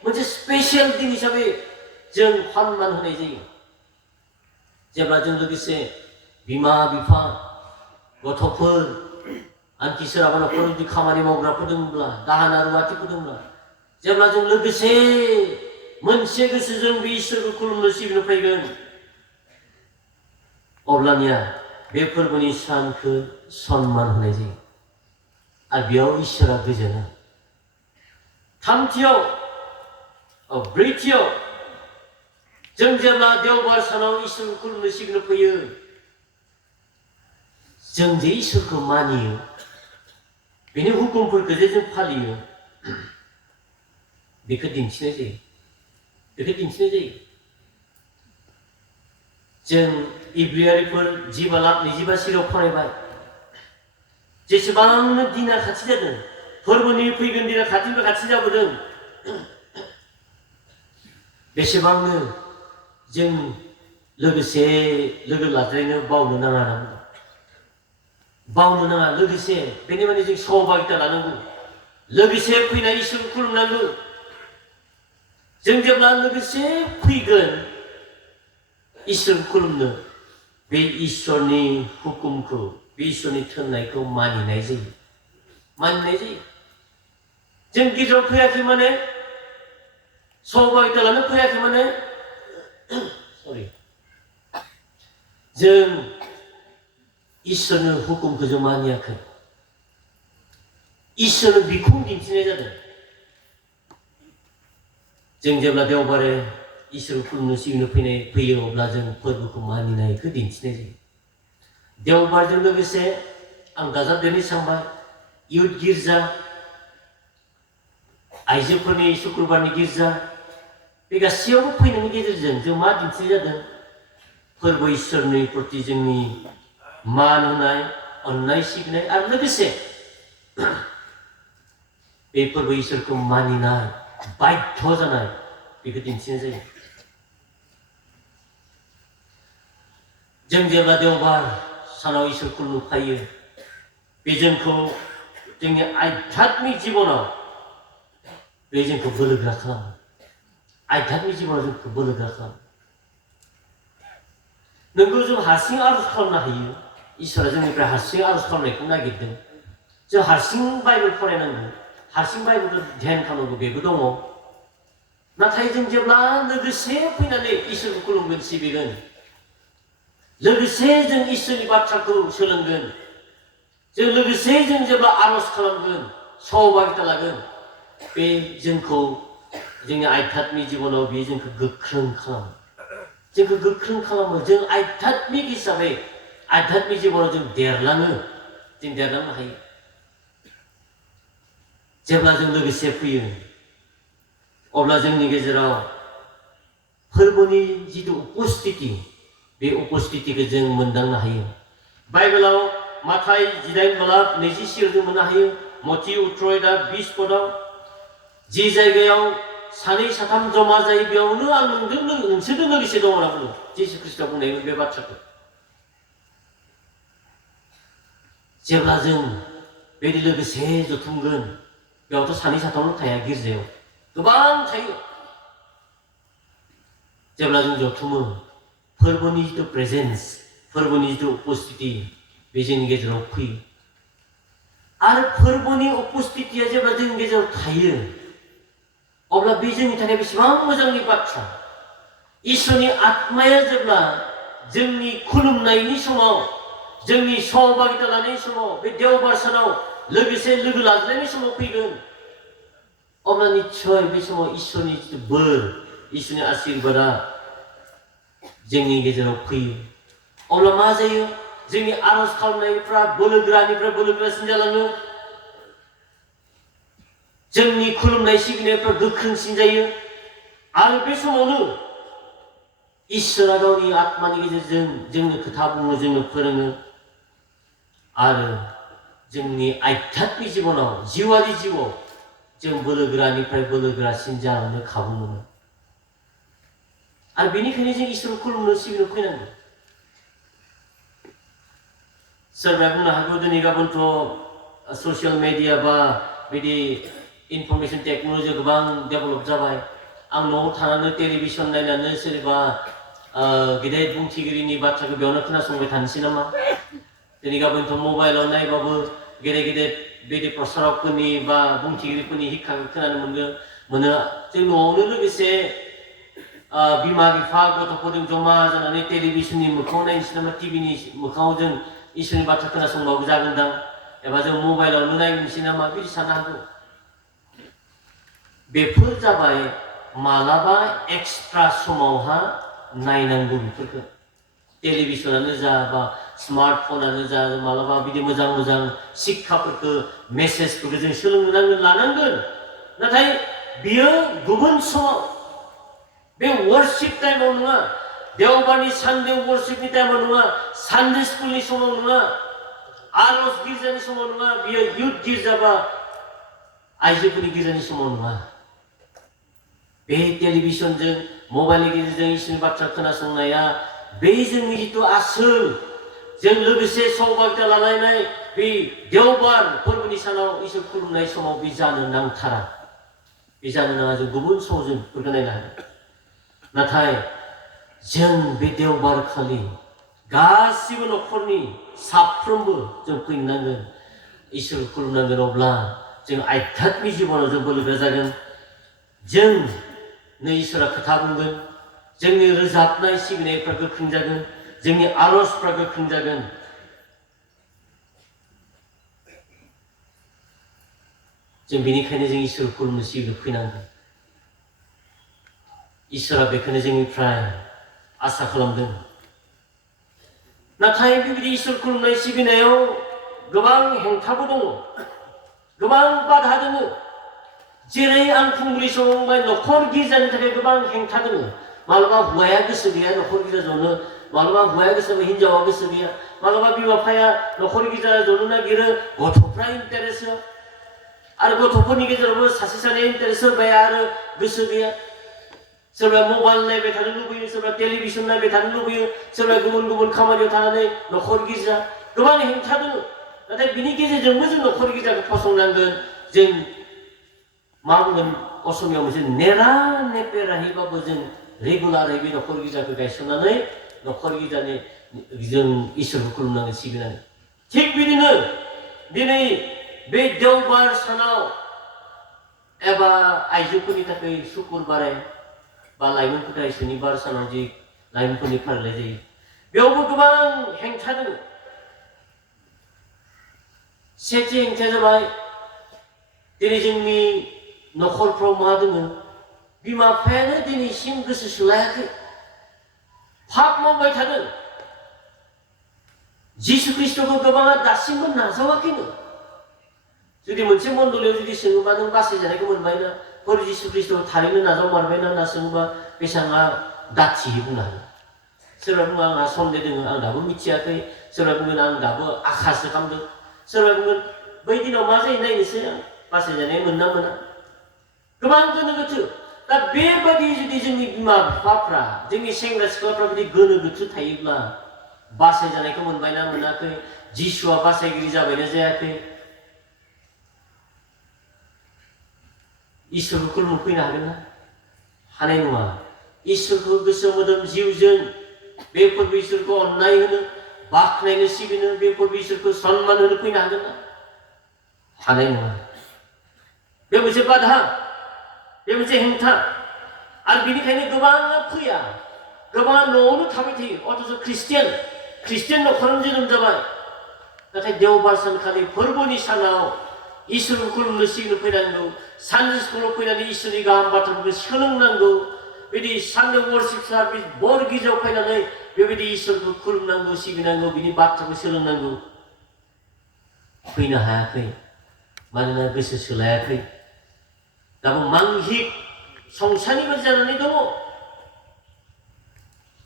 मोनसे स्पेशल दिन हिसाबै जों सन्मान होनाय जायो जेब्ला जों लोगोसे बिमा बिफा गथ'फोर आनखि सोरहाबा न'खराव जुदि खामानि मावग्राफोर दंब्ला दाहोना रुवाथिफोर दंब्ला जेब्ला जों लोगोसे मोनसे गोसोजों बे इसोरखौ खुलुमनो सिबिनो फैगोन अब्लानिया बे फोरबोनि सानखौ सन्मान होनाय जायो आरो बेयाव इसोरा गोजोनो थामथियाव ब्रैथियाव जों जेब्ला देवबार सानाव इसोरखौ खुलुमनो सिबिनो फैयो जों जे इसोरखौ मानियो बेनि हुकुमफोरखौ जे जों फालियो बेखौ दिन्थिनाय जायो जों इब्रियारिफोर 10:25 सिरियाव फरायबाय जेसेबांनो दिना खाथि जादों फोरबोनि फैगोन दिना खाथिनिफ्राय खाथि जाबोदों बेसेबांनो जों लोगोसे लोगो लाज्लायनो बावनो नाङा बावनो नाङा लोगोसे बेनि माने जों सहभागिता लानांगौ लोगोसे फैनाय इसोरखौ खुलुमनांगौ जों जेब्ला लोगोसे फैगोन इसोरखौ खुलुमनो बे इसोरनि हुकुमखौ बे इसोरनि थिननायखौ मानिनाय जायो जों गिर्जायाव फैयाखै माने सहभागिता लानो फैयाखै माने सरि जों इसोरनि हुकुमखौ जों मानियाखै इसोरनो बिखुं दिन्थिनाय जादों जों जेब्ला देवबारे इसोरखौ खुलुमनो सिबिनो फैयो अब्ला जों फोरबोखौ मानिनायखौ दिन्थिनाय जायो देवबारजों लोगोसे आं दाजाबदेरनो सानबाय इयुथ गिर्जा आइजोफोरनि शुक्रबारनि गिर्जा बे गासैयावबो फैनायनि गेजेरजों जों मा दिन्थिनाय जादों फोरबो इसोरनि प्रति जोंनि मान होनाय अननाय सिबिनाय आरो लोगोसे बे फोरबो इसोरखौ मानिनाय बाध्य जानाय बेखौ दिन्थिनाय जायो जों जेब्ला देवबार सानाव इसोर खुलुमनो फैयो बे जोंखौ जोंनि आध्यात्मिक जिबनाव बे जोंखौ बोलोगोरा खालामो आध्यात्मिक जिबनाव जोंखौ बोलोगोरा खालामो नोंगौ जों हारसिं आरज खालामनो हायो इसोरा जोंनिफ्राय हारसिं आरज खालामनायखौ नागिरदों जों हारसिं बाइबेल फरायनांगौ हारसिं बाइबेलखौ ध्यान खालामनांगौ बेबो दङ नाथाय जों जेब्ला लोगोसे फैनानै इसोरखौ खुलुमगोन सिबिगोन लोगोसे जों इसोरनि बाथ्राखौ सोलोंगोन जों लोगोसे जों जेब्ला आरज खालामगोन सहभागिता लागोन बे जोंखौ जोंनि आध्यात्मिक जिबनाव बे जोंखौ गोख्रों खालामो जों आध्यात्मिक हिसाबै आध्यात्मिक जिबनाव जों देरलांनो हायो जेब्ला जों लोगोसे फैयो अब्ला जोंनि गेजेराव फोरबोनि जितु उपस्थिति बे उपस्थितिखौ जों मोनदांनो हायो बाइबेलाव माथाय 19:26 जों मोननो हायो मती 18:20 पदआव जि जायगायाव सानै साथाम जमा जायो बेयावनो आं नोंसोरजों लोगोसे दङ होनना बुङो जिसु ख्रीष्टआ बुंनायमोन बे बाथ्राखौ जेब्ला जों बेदि लोगोसे जथुमगोन बेयावथ' सानै साथामल' थाया गिर्जायाव गोबां थायो जेब्ला जों जथुमो फोरबोनि जितु प्रेजेन्स फोरबोनि जितु उपस्थिति बे जोंनि गेजेराव फैयो आरो फोरबोनि उपस्थितिया जेब्ला जोंनि गेजेराव थायो अब्ला बे जोंनि थाखाय बेसेबां मोजांनि बाथ्रा इसोरनि आत्माया जेब्ला जोंनि खुलुमनायनि समाव जोंनि सहभागिता लानायनि समाव बे देवबार सानाव लोगोसे लोगो लाज्लायनाय समाव फैगोन अब्ला निश्चय बे समाव इसोरनि जितु बोर इसोरनि आशीर्बादा जोंनि गेजेराव फैयो अब्ला मा जायो जोंनि आरज खालामनायफ्रा बोलोगोरानिफ्राय बोलोगोरासिन जालाङो जोंनि खुलुमनाय सिबिनायफ्रा गोख्रोंसिन जायो आरो बे समावनो इसोरा गावनि आत्मानि गेजेरजों जोंनो खोथा बुङो जोंनो फोरोङो आरो जोंनि आध्यात्मिक जिबनाव जिउआरि जिउआव जों बोलोगोरानिफ्राय बोलोगोरासिन जालांनो खाबु मोनो आरो बेनिखायनो जों इसोरखौ खुलुमनो सिबिनो फैनांगौ सोरबाया बुंनो हागौ दिनै गाबोनथ' ससियेल मिडिया बा बिदि इनफरमेशन टेक्न'लजि गोबां डेभेलप जाबाय आं न'आव थानानै टेलिभिजन नायनानै सोरबा गेदेर बुंथिगिरिनि बाथ्राखौ बेयावनो खोनासंबाय थानोसै नामा दिनै गाबोनथ' मबाइलाव नायबाबो गेदेर बिदि प्रसारकफोरनि बा बुंथिगिरिफोरनि हिक्खाखौ खोनानो मोनो जों न'आवनो लोगोसे बिमा बिफा गथ'फोरजों जमा जानानै टेलिभिजननि मोखाङाव नायनोसै नामा टिभिनि मोखाङाव जों इसोरनि बाथ्रा खोनासंबाबो जागोनदां एबा जों मबाइलावनो नायनोसै नामा बिदि साननो हागौ बेफोर जाबाय मालाबा एक्सट्रा समावहा नायनांगौ बेफोरखौ टेलिभिजनानो जा बा स्मार्टफनानो जा मालाबा बिदि मोजां मोजां शिक्षाफोरखौ मेसेजफोरखौ जों सोलोंनो लानांगोन नाथाय बियो गुबुन समाव बे वर्शिप टाइमाव नङा देवबारनि सानडे वर्शिपनि टाइमाव नङा सानडे स्कुलनि समाव नङा आरज गिर्जानि समाव नङा बियो इयुथ गिर्जा बा आइजोफोरनि गिर्जानि समाव नङा बे टेलिभिजनजों मबाइलनि गेजेरजों इसोरनि बाथ्रा खोनासंनाया बे जोंनि जितु आसोल जों लोगोसे सौभाग्य लालायनाय बे देवबार फोरबोनि सानाव इसोर खुलुमनाय समाव बे जानो नांथारा बे जानो नाङा जों गुबुन समाव जों बेफोरखौ नायनो हागोन नाथाय जों बे देवबार खालि गासिबो न'खरनि साफ्रोमबो जों फैनांगोन इसोर खुलुमनांगोन अब्ला जों आध्यात्मिक जिबनाव जों बोलोगोरा जागोन जों नै इसोरा खोथा बुंगोन जोंनि रोजाबनाय सिबिनायफ्रा गोख्रों जागोन जोंनि आरजफ्रा गोख्रों जागोन जों बेनिखायनो जों इसोर खुलुमनो सिबिनो फैनांगोन इसोरा बेखौनो जोंनिफ्राय आसा खालामदों नाथाय बेबायदि इसोर खुलुमनाय सिबिनायाव गोबां हेंथाबो दङ गोबां बाधा दङ जेरै आं फुंबिलि समाव बुंबाय न'खर गिर्जानि थाखाय गोबां हेंथा दङ मालाबा हौवाया गोसो गैया न'खर गिर्जा जनो मालाबा हौवाया गोसो गैया हिनजावा गोसो गैया मालाबा बिमा बिफाया न'खर गिर्जा जनो नागिरो गथ'फ्रा इन्टारेस्ट होआ आरो गथ'फोरनि गेजेरावबो सासे सानै इन्टारेस्ट सोरबाया आरो गोसो गैया सोरबा मबाइल नायबाय थानो लुबैयो सोरबा टेलिभिजन नायबाय थानो लुबैयो सोरबा गुबुन गुबुन खामानियाव थानानै न'खर गिर्जा गोबां हेंथा दङ नाथाय बिनि गेजेरजोंबो जों न'खर गिर्जाखौ फसंनांगोन जों मा बुंगोन असमियाव मोनसे नेरा नेपेराहैबाबो जों रेगुलारै बे न'खर गिर्जाखौ गायसननानै न'खर गिर्जानि जों इसोरखौ खुलुमनांगोन सिबिनांगोन थिग बिदिनो दिनै बे देवबार सानाव एबा आइजोफोरनि थाखाय शुक्रबारै बा लाइमोनफोरनि थाखाय शनिबार सानाव जि लाइमोनफोरनि फालिनाय जायो बेयावबो गोबां हेंथा दङ सेथि हेंथाया जाबाय दिनै जोंनि न'खरफ्राव मा दङ बिमा बिफायानो दिनैसिम गोसो सोलायाखै पाप मावबाय थादों जिसु ख्रिस्ट'खौ गोबाङा दासिमबो नाजावाखैनो जुदि मोनसे मण्डलियाव जुदि सोङोबा नों बासायजानायखौ मोनबायना बोर जिसु ख्रिस्ट'खौ थारैनो नाजावमारबायना होनना सोङोबा बेसेबां दाथियै बुंनो हायो सोरबा बुङो आंहा सन्देह दङ आं दाबो मिथियाखै सोरबा बुंगोन आं दाबो आखासो खालामदों सोरबा बुंगोन बै दिनाव मा जायो नायनोसै आं बासायजानाय मोनना मोना गोबां गोनो गोथो दा बेबायदि जुदि जोंनि बिमा बिफाफ्रा जोंनि सेंग्रा सिख्लाफ्रा बिदि गोनो गोथो थायोब्ला बासायजानायखौ मोनबायना मोनाखै जिसुआ बासायगिरि जाबायना जायाखै इसोरखौ खुलुमनो फैनो हागोन ना हानाय नङा इसोरखौ गोसो मोदोम जिउजों बे फोरबो इसोरखौ अननाय होनो बाख्नायनो सिबिनो बे फोरबो इसोरखौ सन्मान होनो फैनो हागोन ना हानाय नङा बे मोनसे बाधा बे मोनसे हेंथा आरो बेनिखायनो गोबाङा फैया गोबाङा न'आवनो थाबाय थायो अथच ख्रिस्टियान न'खरावनो जोनोम जाबाय नाथाय देवबार सानखालि फोरबोनि सानाव इसोरखौ खुलुमनो सिबिनो फैनांगौ सानजौ स्कुलाव फैनानै इसोरनि गाहाम बाथ्राफोरखौ सोलोंनांगौ बिदि सानडे वर्शिप सार्भिस बर गिर्जायाव फैनानै बेबायदि इसोरखौ खुलुमनांगौ सिबिनांगौ बिनि बाथ्राखौ सोलोंनांगौ फैनो हायाखै मानोना गोसो सोलायाखै दाबो मांहिक संसारनि बायदि जानानै दङ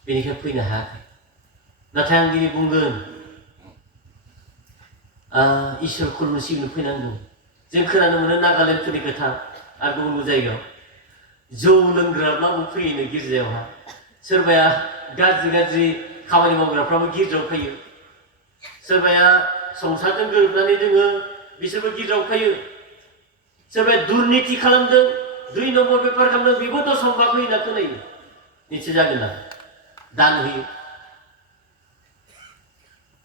बेनिखायनो फैनो हायाखै नाथाय आं दिनै बुंगोन इसोर खुलुमनो सिबिनो फैनांगौ जों खोनानो मोनो नागालेण्डफोरनि खोथा आरो गुबुन गुबुन जायगायाव जौ लोंग्राब्लाबो फैयोनो गिर्जायावहा सोरबाया गाज्रि खामानि मावग्राफ्राबो गिर्जायाव फैयो सोरबाया संसारजों गोरोबनानै दोङो बिसोरबो गिर्जायाव फैयो सोरबाया दुर्निति खालामदों 2 नम्बर बेफार खालामदों बेबो दशमबा फैयो होनना खोनायो निश्चय जागोन ना दान होयो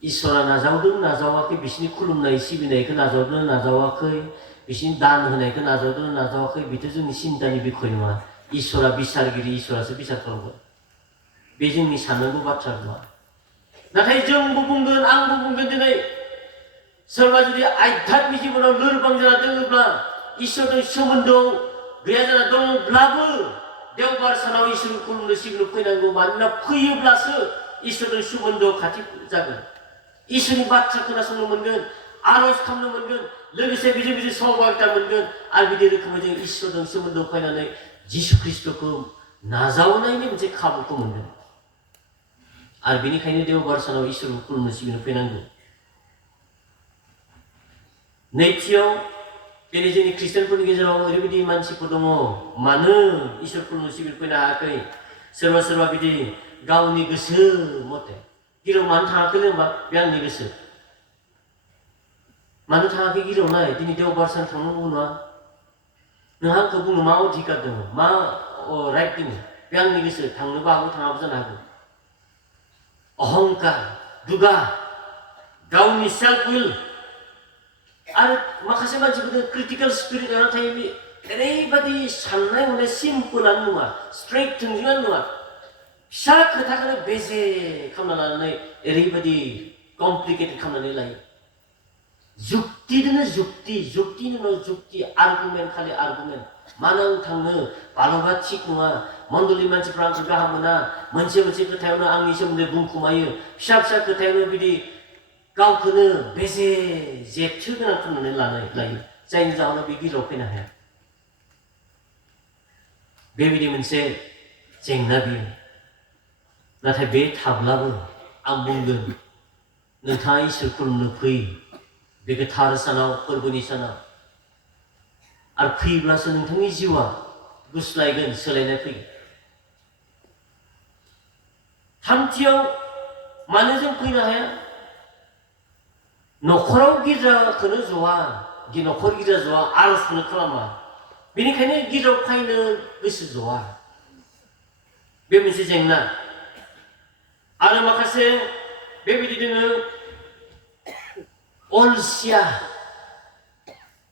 इसोरा नाजावदों नाजावाखै बिसिनि खुलुमनाय सिबिनायखौ नाजावदों नाजावाखै बिसिनि दान होनायखौ नाजावदों नाजावाखै बेथ' जोंनि सिन्तानि बिखय नङा इसोरा बिसारगिरि इसोरासो बिसार खालामगोन बे जोंनि साननांगौ बाथ्रा नङा नाथाय जोंबो बुंगोन आंबो बुंगोन दिनै सोरबा जुदि आध्यात्मिक जिबनाव लोरबां जाना दङब्ला इसोरजों सोमोन्दोआव गैया जाना दङब्लाबो देवबार सानाव इसोरखौ खुलुमनो सिबिनो फैनांगौ मानोना फैयोब्लासो इसोरजों सोमोन्दोआव खाथि जागोन इसोरनि बाथ्रा खोनासंनो मोनगोन आरज खालामनो मोनगोन लोगोसे बिजों सौभाग्यता मोनगोन आरो बिदि रोखोमै जों इसोरजों सोमोन्दोआव फैनानै जिसु ख्रिस्ट'खौ नाजावनायनि मोनसे खाबुखौ मोनगोन आरो बेनिखायनो देवबार सानाव इसोरखौ खुलुमनो सिबिनो फैनांगौ नैथियाव दिनै जोंनि ख्रिस्टियानफोरनि गेजेराव ओरैबायदि मानसिफोर दङ मानो इसोर खुलुमनो सिबिनो फैनो हायाखै सोरबा बिदि गावनि गोसो मथे गिराव मानो थाङाखै होनबा बे आंनि गोसो मानो थाङाखै गिरावलाय दिनै देवबार सान थांनांगौ नङा नोंहा आंखौ बुंनो मा अधिकार दङ मा राइट दङ बे आंनि गोसो थांनोबो हागौ थाङाबो जानो हागौ अहंकार दुगा गावनि सेल्फ विल आरो माखासे मानसिफोरनो क्रिटिकेल स्पिरिट जाना थायो बे ओरैबायदि साननाय हनाय सिम्पोलानो नङा स्ट्रेट थोंजोङानो नङा फिसा खोथाखौनो बेजे खालामना लानानै ओरैबायदि कमप्लिकेटेड खालामनानै लायो जुक्तिजोंनो जुक्तिनि उनाव जुक्ति आर्गुमेन्ट खालि आर्गुमेन्ट मानो आं थांनो बालगा थिग नङा मण्डलनि मानसिफ्रा आंखौ गाहाम मोना मोनसे खोथायावनो आंनि सोमोन्दै बुंखुमायो फिसा खोथायावनो बिदि गावखौनो बेजे जेथो गोनां खालामनानै लायो जायनि जाहोनाव बे गिराव फैनो हाया बेबायदि मोनसे जेंना बियो नाथाय बे थाब्लाबो आं बुंगोन नोंथाङा इसोर खुलुमनो फै बे गोथार सानाव फोरबोनि सानाव आरो फैब्लासो नोंथांनि जिउआ गुस्लायगोन सोलायनाय फैगोन थामथियाव मानो जों फैनो हाया न'खराव गिर्जाखौनो ज'आ न'खर गिर्जा ज'आ आर'जखौनो खालामा बेनिखायनो गिर्जायाव फैनो गोसो ज'आ बे मोनसे जेंना आरो माखासे बेबायदि दोङो अलसिया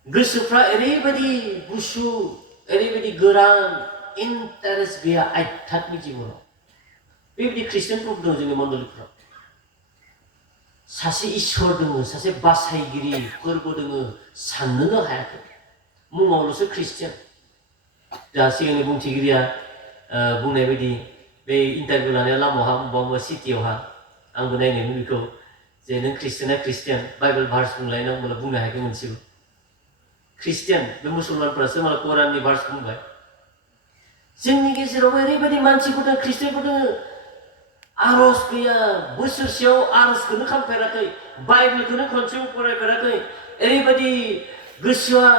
गोसोफ्रा ओरैबायदि गुसु ओरैबायदि गोरान इन्टारेस्ट गैया आध्यात्मिक जिबनाव बेबायदि ख्रिस्टियानफोर दं जोंनि मण्डलिफ्राव सासे इसोर दङ सासे बासायगिरि फोरबो दङ साननोनो हायाखै मुङावल'सो ख्रिस्टियान दा सिगांनि बुंथिगिरिया बुंनाय बायदि बे इन्टारभिउ लानाया लामायावहा बबेबा सिटियावहा आंबो नायनायमोन बेखौ जे नों ख्रिस्टियाना ख्रिस्टियान बाइबेल भार्स बुंलायना होनब्ला बुंनो हायाखै मोनसेबो ख्रिस्टियान बे मुसलमानफ्रासो मालाय कुराननि भार्स बुंबाय जोंनि गेजेरावबो ओरैबायदि मानसिफोर दङ ख्रिस्टियानफोर दङ आर'ज गैया बोसोरसेयाव आर'जखौनो खालामफेराखै बाइबेलखौनो खनसेबो फरायफेराखै ओरैबायदि गोसोआ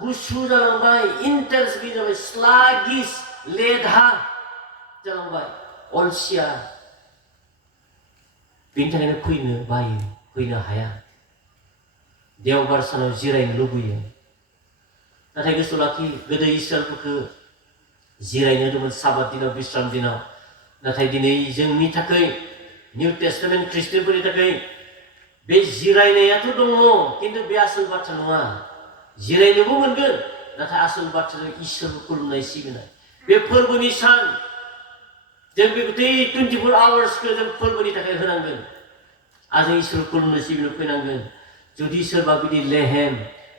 गुसु जालांबाय इन्टारेस्ट गैया जाबाय स्लागिस लेधा जालांबाय अलसिया बेनि थाखायनो फैनो बायो फैनो हाया देवबार सानाव जिरायनो लुबैयो नाथाय गोसोआव लाखि गोदो इसोरफोरखौ जिरायनो होदोंमोन साबाद दिनाव बिश्राम दिनाव नाथाय दिनै जोंनि थाखाय निउ टेस्टामेन्ट ख्रिस्टियानफोरनि थाखाय बे जिरायनायाथ' दङ खिन्थु बे आसोल बाथ्रा नङा जिरायनोबो मोनगोन नाथाय आसोल बाथ्राजों इसोरखौ खुलुमनाय सिबिनाय बे फोरबोनि सान जों बे गथै 24 आवार्सखौ जों फोरबोनि थाखाय होनांगोन आरो जों इसोरखौ खुलुमनो सिबिनो फैनांगोन जुदि सोरबा बिदि लेहेम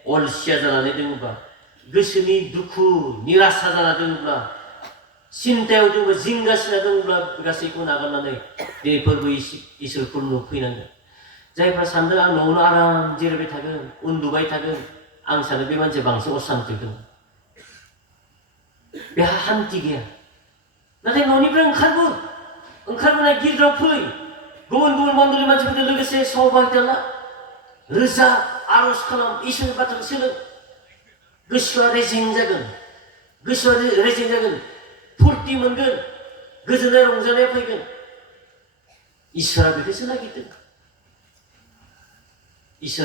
अलसिया जानानै दङबा गोसोनि दुखु निराशा जाना दङब्ला सिन्तायाव दङबा जिंगासिना दङब्ला गासैखौ नागारनानै बे फोरबो इसोर खुलुमनो फैनांगोन जायफ्रा सानदों आं न'आवनो आराम जिरायबाय थागोन उन्दुबाय थागोन आं सानो बे मानसिया बांसिन असान्ति दं बेहा हान्थि गैया नाथाय न'निफ्राय ओंखारबोनाय गिर्जायाव फै गुबुन मण्डलनि मानसिफोरजों लोगोसे सहभागिता ला रोजाब आर'ज खालाम इसोरनि बाथ्राखौ सोलों गोसोआ रेजें जागोन फुर्ति मोनगोन गोजोननाय रंजानाय फैगोन इसोरा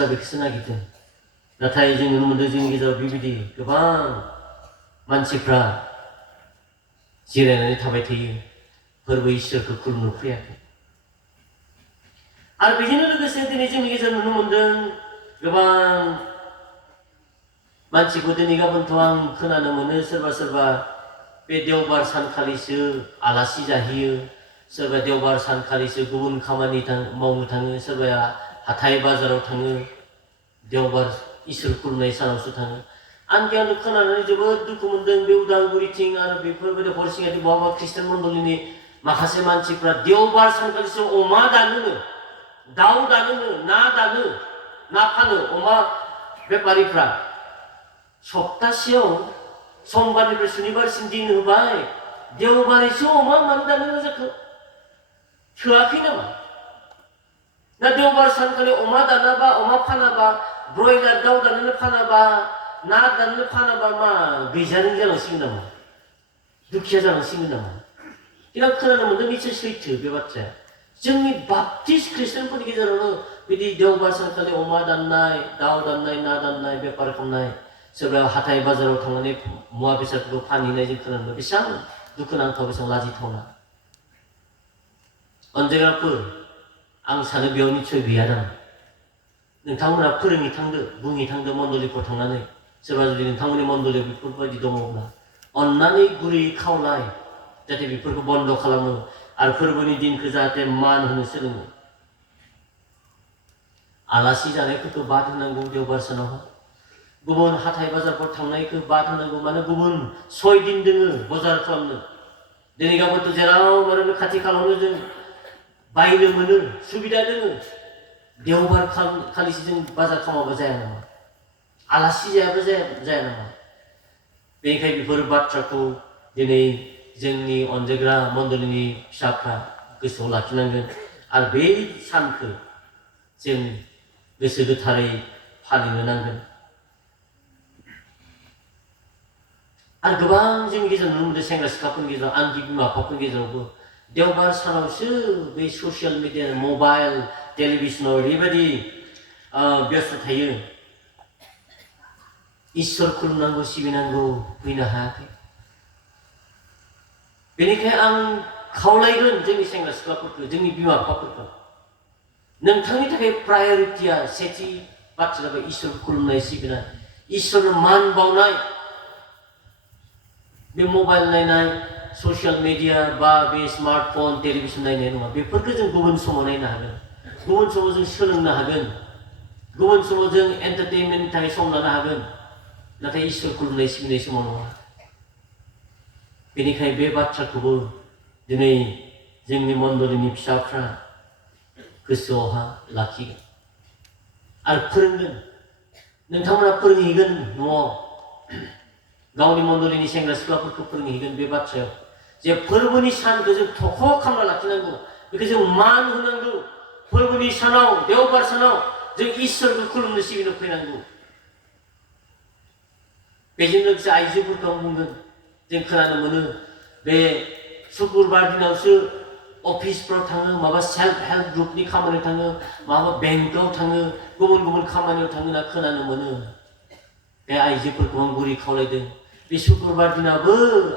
बेखौसो नागिरदों नाथाय जों नुनो मोनदों जोंनि गेजेराव बेबायदि गोबां मानसिफ्रा जिरायनानै थाबाय थायो फोरबो इसोरखौ खुलुमनो फैयाखै आरो बेजोंनो लोगोसे दिनै जोंनि गेजेराव नुनो मोनदों गोबां मानसिखौ दिनै गाबोनथ' आं खोनानो मोनो सोरबा बे देवबार सानखालिसो आलासि जाहैयो सोरबा देवबार सानखालिसो गुबुन खामानि मावनो थाङो सोरबाया हाथाय बाजाराव थाङो देवबार इसोर खुलुमनाय सानावसो थाङो आंखि आं खोनानानै जोबोद दुखु मोनदों बे उदालगुरिथिं आरो बेफोरबायदि हरसिंगाथिं बहाबा ख्रिस्टान मण्डलिनि माखासे मानसिफ्रा देवबार सानखालिसो अमा दानोनो दाउ दानोनो ना फानो अमा बेपारिफ्रा सप्तासेयाव समबारनिफ्राय सुनिबारसिम दिन होबाय देवबारैसो अमा मानो दानो जाखो थोआखै नामा ना देवबार सानखालि अमा दानाबा अमा फानाबा ब्रयलार दाउ दाननो फानाबा ना दाननो फानाबा मा गैजारों जालांसिगोन नामा दुखिया जालांसिगोन नामा किन्तु खोनानो मोनदों निसय सैथो बे बाथ्राया जोंनि बाप्टिस्ट खृष्टानफोरनि गेजेरावनो बिदि देवबार सानखालि अमा दाननाय दाउ दाननाय ना दाननाय बेफार खालामनाय सोरबा हाथाय बाजाराव थांनानै मुवा बेसादफोरखौ फानहैनाय जों खोनानो बेसेबां दुखुनांथाव बेसेबां लाजिथावना अनजायगाफोर आं सानो बेयाव निस्सय गैया दां नोंथांमोना फोरोंनो थांदो बुंनो थांदो मण्डलिफ्राव थांनानै सोरबा जुदि नोंथांमोननि मण्डलियाव बेफोरबायदि दङब्ला अन्नानै गुरै खावलाय जाहाथे बेफोरखौ बन्द खालामो आरो फोरबोनि दिनखौ जाहाथे मान होनो सोलोङो आलासि जानायफोरखौ बाद होनांगौ देवबार सानावहा गुबुन हाथाय बाजारफोर थांनायखौ बाद होनांगौ माने गुबुन 6 दिन दोङो बाजार खालामनो दिनै गाबोनथ' जेराव माने खाथि खालावनो जों बायनो मोनो सुबिदा दोङो देवबार खालिसो जों बाजार खालामाबा जाया नामा आलासि जायाबा जाया नामा बेनिखायनो बेफोर बाथ्राखौ दिनै जोंनि अनजायग्रा मण्डलिनि फिसाफ्रा गोसोआव लाखिनांगोन आरो बे सानखौ जों गोसो गोथारै फालिनो नांगोन आरो गोबां जोंनि गेजेराव नुनो मोनदों सेंग्रा सिख्लाफोरनि गेजेराव आंनि बिमा बिफाफोरनि गेजेरावबो देवबार सानावसो बे ससियेल मिडिया मबाइल टेलिभिजनाव ओरैबायदि व्यस्त थायो इसोर खुलुमनांगौ सिबिनांगौ फैनो हायाखै बेनिखायनो आं खावलायगोन जोंनि सेंग्रा सिख्लाफोरखौ जोंनि बिमा बिफाफोरखौ नोंथांनि थाखाय प्रायरिटिया सेथि बाथ्रा जाबाय इसोर खुलुमनाय सिबिनाय इसोरनो मान बावनाय बे मबाइल नायनाय ससियेल मिडिया बा बे स्मार्टफन टेलिभिजन नायनाय नङा बेफोरखौ जों गुबुन समाव नायनो हागोन गुबुन समाव जों सोलोंनो हागोन गुबुन समाव जों एन्टारटेनमेन्टनि थाखाय सम लानो हागोन नाथाय इसोर खुलुमनाय सिबिनाय समाव नङा बेनिखायनो बे बाथ्राखौबो दिनै जोंनि मण्डलिनि फिसाफ्रा गोसोआवहा लाखिगोन आरो फोरोंगोन नोंथांमोना फोरोंहैगोन न'आव गावनि मण्डलिनि सेंग्रा सिख्लाफोरखौ फोरोंहैगोन बे बाथ्रायाव जे फोरबोनि सानखौ जों थख' खालामना लाखिनांगौ बेखौ जों मान होनांगौ फोरबोनि सानाव देवबार सानाव जों इसोरखौ खुलुमनो सिबिनो फैनांगौ बेजों लोगोसे आइजोफोरखौ आं बुंगोन जों खोनानो मोनो बे शुक्रबार दिनावसो अफिसफ्राव थाङो माबा सेल्फ हेल्प ग्रुपनि खामानियाव थाङो माबा बेंकआव थाङो गुबुन गुबुन खामानियाव थाङो होनना खोनानो मोनो बे आइजोफोरखौ आं गुरै खावलायदों बे शुक्रबार दिनाबो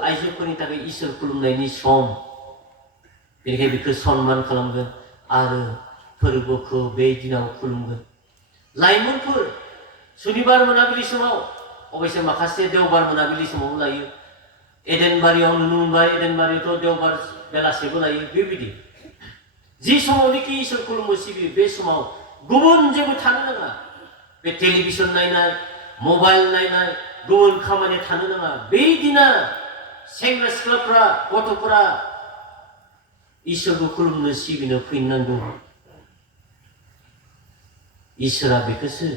आइजोफोरनि थाखाय इसोर खुलुमनायनि सम बेनिखायनो बेखौ सनमान खालामगोन आरो फोरबोखौ बे दिनाव खुलुमगोन लाइमोनफोर सुनिबार मोनाबिलि समाव अबयसे माखासे देवबार मोनाबिलि समावबो लायो एडेनबारियाव नुनो मोनबाय एडेनबारियावथ' देवबार बेलासेबो लायो बेबायदि जि समावनोखि इसोर खुलुमो सिबियो बे समाव गुबुन जेबो थानो नाङा बे टेलिभिजन नायनाय मबाइल नायनाय गुबुन खामानि थानो नाङा बे दिना सेंग्रा सिख्लाफ्रा गथ'फोरा इसोरखौ खुलुमनो सिबिनो फैनांगौ इसोरा बेखौसो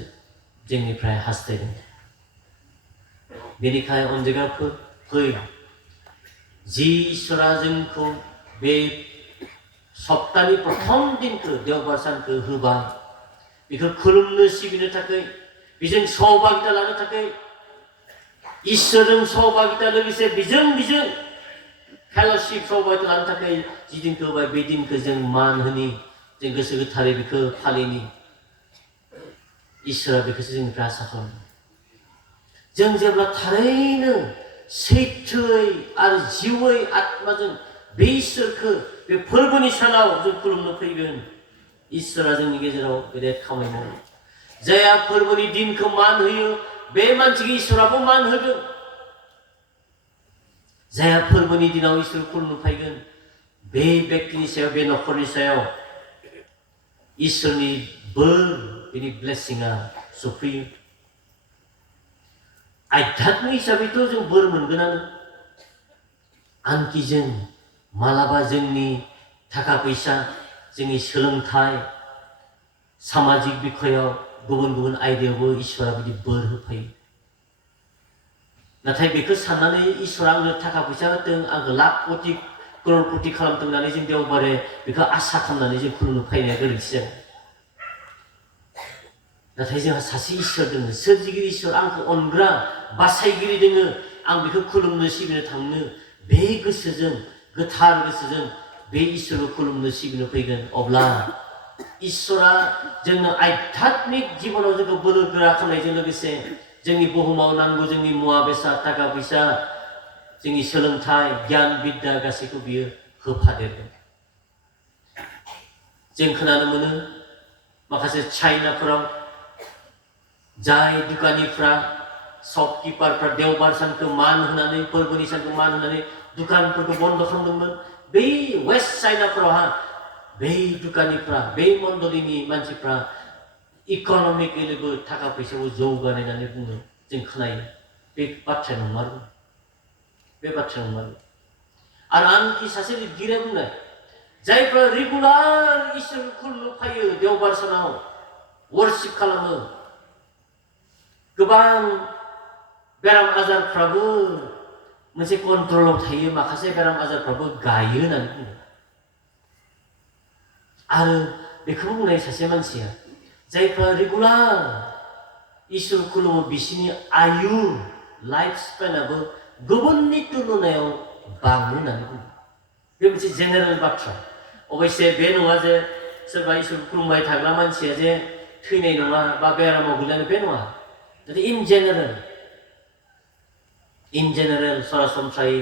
जोंनिफ्राय हास्थायदों बेनिखायनो अनजायगाफोर फै जि इसोरा जोंखौ बे सप्तानि प्रथम दिनखौ देवबार सानखौ होबाय बेखौ खुलुमनो सिबिनो थाखाय बेजों सहभागिता लानो थाखाय इसोरजों सहभागिता लोगोसे बेजों फेल'शिप सहभागिता लानो थाखाय जि दिनखौ होबाय बे दिनखौ जों मान होनि जों गोसो गोथारै बेखौ फालिनि इसोरा बेखौसो जोंनिफ्राय आसा खालामो जों जेब्ला थारैनो सैथोयै आरो जिउयै आत्माजों बे इसोरखौ बे फोरबोनि सानाव जों खुलुमनो फैगोन इसोरा जोंनि गेजेराव गेदेर खामानि मावो जायहा फोरबोनि दिनखौ मान होयो बे मानसिखौ इसोराबो मान होगोन जायहा फोरबोनि दिनाव इसोर खुलुमनो फैगोन बे व्यक्तिनि सायाव बे नखरनि सायाव इसोरनि बोर बेनि ब्लेसिंआ सफैयो आध्यात्मिक हिसाबैथ' जों बोर मोनगोनानो आनखि जों मालाबा जोंनि थाखा फैसा जोंनि सोलोंथाइ सामाजिक बिखयाव गुबुन गुबुन आयदायावबो इसोरा बिदि बोर होफायो नाथाय बेखौ साननानै इसोरा आंनो थाखा फैसा होदों आंखौ लाख कति क्ररपति खालामदों होननानै जों देवबारे बेखौ आसा खालामनानै जों खुलुमनो फैनाया गोरोन्थि जागोन नाथाय जोंहा सासे इसोर दङ सोरजिगिरि इसोर आंखौ अनग्रा बासायगिरि दङ आं बेखौ खुलुमनो सिबिनो थांनो बे गोसोजों गोथार गोसोजों बे इसोरखौ खुलुमनो सिबिनो फैगोन अब्ला इसोरा जोंनो आध्यात्मिक जिबनाव जोंखौ बोलो गोरा खालामनायजों लोगोसे जोंनि बुहुमाव नांगौ जोंनि मुवा बेसाद थाखा फैसा जोंनि सोलोंथाइ गियान बिद्या गासैखौ बियो होफादेरगोन जों खोनानो मोनो माखासे चाइनाफोराव जाय दुकानिफ्रा शपकीपारफ्रा देवबार सानखौ मान होनानै फोरबोनि सानखौ मान होनानै दुकानफोरखौ बन्द खालामदोंमोन बै वेस्ट चाइनाफोरावहा बै दुकानिफ्रा बै मण्डलिनि मानसिफ्रा इकनमिकेलिबो थाखा फैसाखौ जौगानाय होननानै बुङो जों खोनायो बे बाथ्राया नंमारगौ बे बाथ्राया नंमारगौ आरो आंखि सासे लिरगिरिया बुंनाय जायफ्रा रेगुलार इसोर खुलुमनो फैयो देवबार सानाव वर्शिप खालामो गोबां बेराम आजारफ्राबो मोनसे कन्ट्रलाव थायो माखासे बेराम आजारफ्राबो गायो होननानै बुङो आरो बेखौ बुंनाय सासे मानसिया जायफ्रा रेगुलार इसोर खुलुमो बिसिनि आयु लाइफ स्पेनाबो गुबुननि तुलनायाव बाङो होननानै बुङो बे मोनसे जेनेरेल बाथ्रा अबयसे बे नङा जे सोरबा इसोर खुलुमबाय थाग्रा मानसिया जे थैनाय नङा बा बेरामाव गोग्लैनाय बे नङा इन जेनेरेल सरासनस्रायै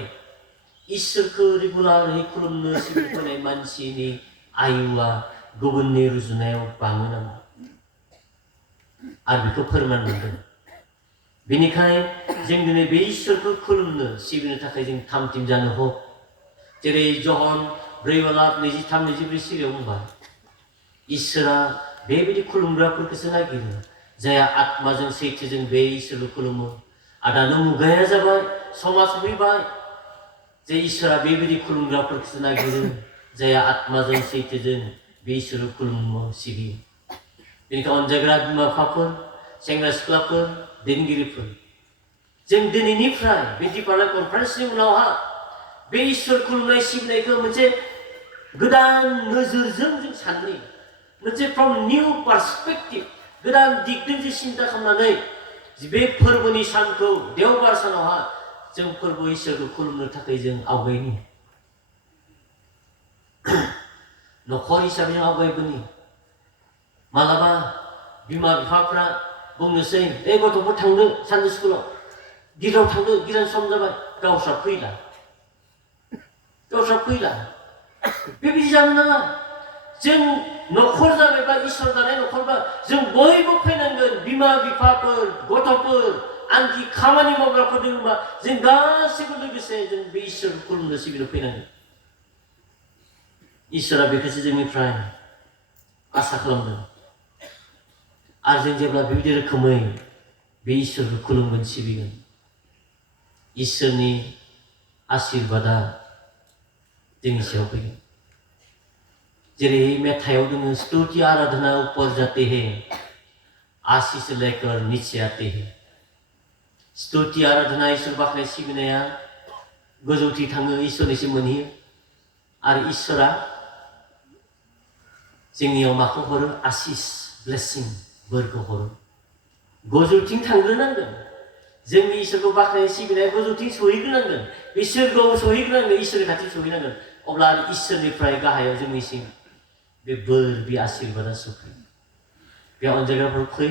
इसोरखौ रेगुलारै खुलुमनो सिबिफैनाय मानसिनि आयुआ गुबुननि रुजुनायाव बाङो नामा आरो बेखौ फोरमान मोनदों बेनिखायनो जों दिनै बे इसोरखौ खुलुमनो सिबिनो थाखाय जों थामथिम जानो हक जेरै जहन 4:23-24 सिरियाव बुंबाय इसोरा बेबायदि खुलुमग्राफोरखौसो नागिरो जायहा आत्माजों सैथोजों बे इसोरखौ खुलुमो आरो दानो मुगाया जाबाय समाज फैबाय जे इसोरा बेबायदि खुलुमग्राफोरखौसो नागिरो जायहा आत्माजों सैथोजों बे इसोरखौ खुलुमो सिबियो बेनिखायनो अनजायग्रा बिमा बिफाफोर सेंग्रा सिख्लाफोर दैदेनगिरिफोर जों दिनैनिफ्राय बे डिपार्टमेन्ट कनफारेन्सनि उनावहा बे इसोर खुलुमनाय सिबिनायखौ मोनसे गोदान नोजोरजों जों साननो मोनसे फ्रम निउ पार्सपेक्टिभ गोदान दिगजों जों सिन्था खालामनानै बे फोरबोनि सानखौ देवबार सानावहा जों फोरबो इसोरखौ खुलुमनो थाखाय जों आवगायनि नखर हिसाबै जों आवगायबोनि मालाबा बिमा बिफाफ्रा बुंनोसै गथ'फोर थांनो सानडे स्कुलाव गिर्जायाव थांनो गिर्जानि सम जाबाय गावस्रा फैला बेबायदि जानो नाङा जों नखर जाबायबा इसोर जानाय नखरबा जों बयबो फैनांगोन बिमा बिफाफोर गथ'फोर आंखि खामानि मावग्राफोर दङबा जों गासैबो लोगोसे जों बे इसोर खुलुमनो सिबिनो फैनांगोन इसोरा बेखौसो जोंनिफ्राय आसा खालामदों आरो जों जेब्ला बेबायदि रोखोमै बे इसोरखौ खुलुमगोन सिबिगोन इसोरनि आशीर्बादा जोंनि सायाव फैगोन जेरै मेथाइयाव दङ स्तुति आराधना ऊपर जाते हैं आशीष लेकर नीचे आते हैं स्तुति आराधना इसोर बाख्नाय सिबिनाया गोजौथि थाङो इसोरनिसिम मोनहैयो आरो इसोरा जोंनियाव माखौ हरो आशीष ब्लेसिं बोरखौ हरो गोजौथिं थांग्रोनांगोन जोंनि इसोरखौ बाख्नाय सिबिनाया गोजौथिं सहैग्रोनांगोन इसोरखौ सहैग्रोनांगोन इसोरनि खाथियाव सहैनांगोन अब्ला इसोरनिफ्राय गाहायाव जोंनिसिम बे बोर बे आशीर्बादा सफैयो बे अनजायग्राफोर फै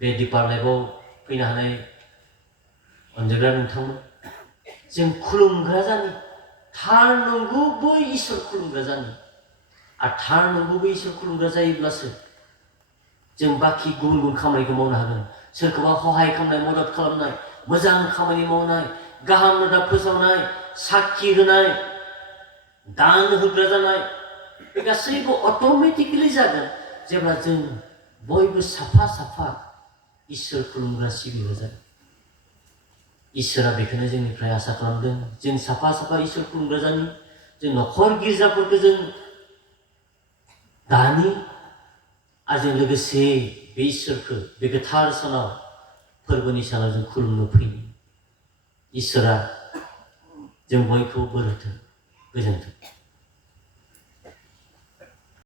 बे डिपार लाइफआव फैनो हानाय अनजायग्रा नोंथांमोन जों खुलुमग्रा जानि थार नंगुबै इसोर खुलुमग्रा जानि आरो थार नंगुबै इसोर खुलुमग्रा जायोब्लासो जों बाखि गुबुन गुबुन खामानिखौ मावनो हागोन सोरखौबा सहाय खालामनाय मदद खालामनाय मोजां खामानि मावनाय गाहाम रादाब फोसावनाय साखि होनाय दान होग्रा जानाय बे गासैबो अट'मेटिकेलि जागोन जेब्ला जों बयबो साफा साफा इसोर खुलुमग्रा सिबिग्रा जागोन इसोरा बेखौनो जोंनिफ्राय आसा खालामदों जों साफा साफा इसोर खुलुमग्रा जानि जों नखर गिर्जाफोरखौ जों दानि आरो जों लोगोसे बे इसोरखौ बे गोथार सानाव फोरबोनि सानाव जों खुलुमनो फैयो इसोरा जों बयखौबो बोर होथों गोजोन्थों।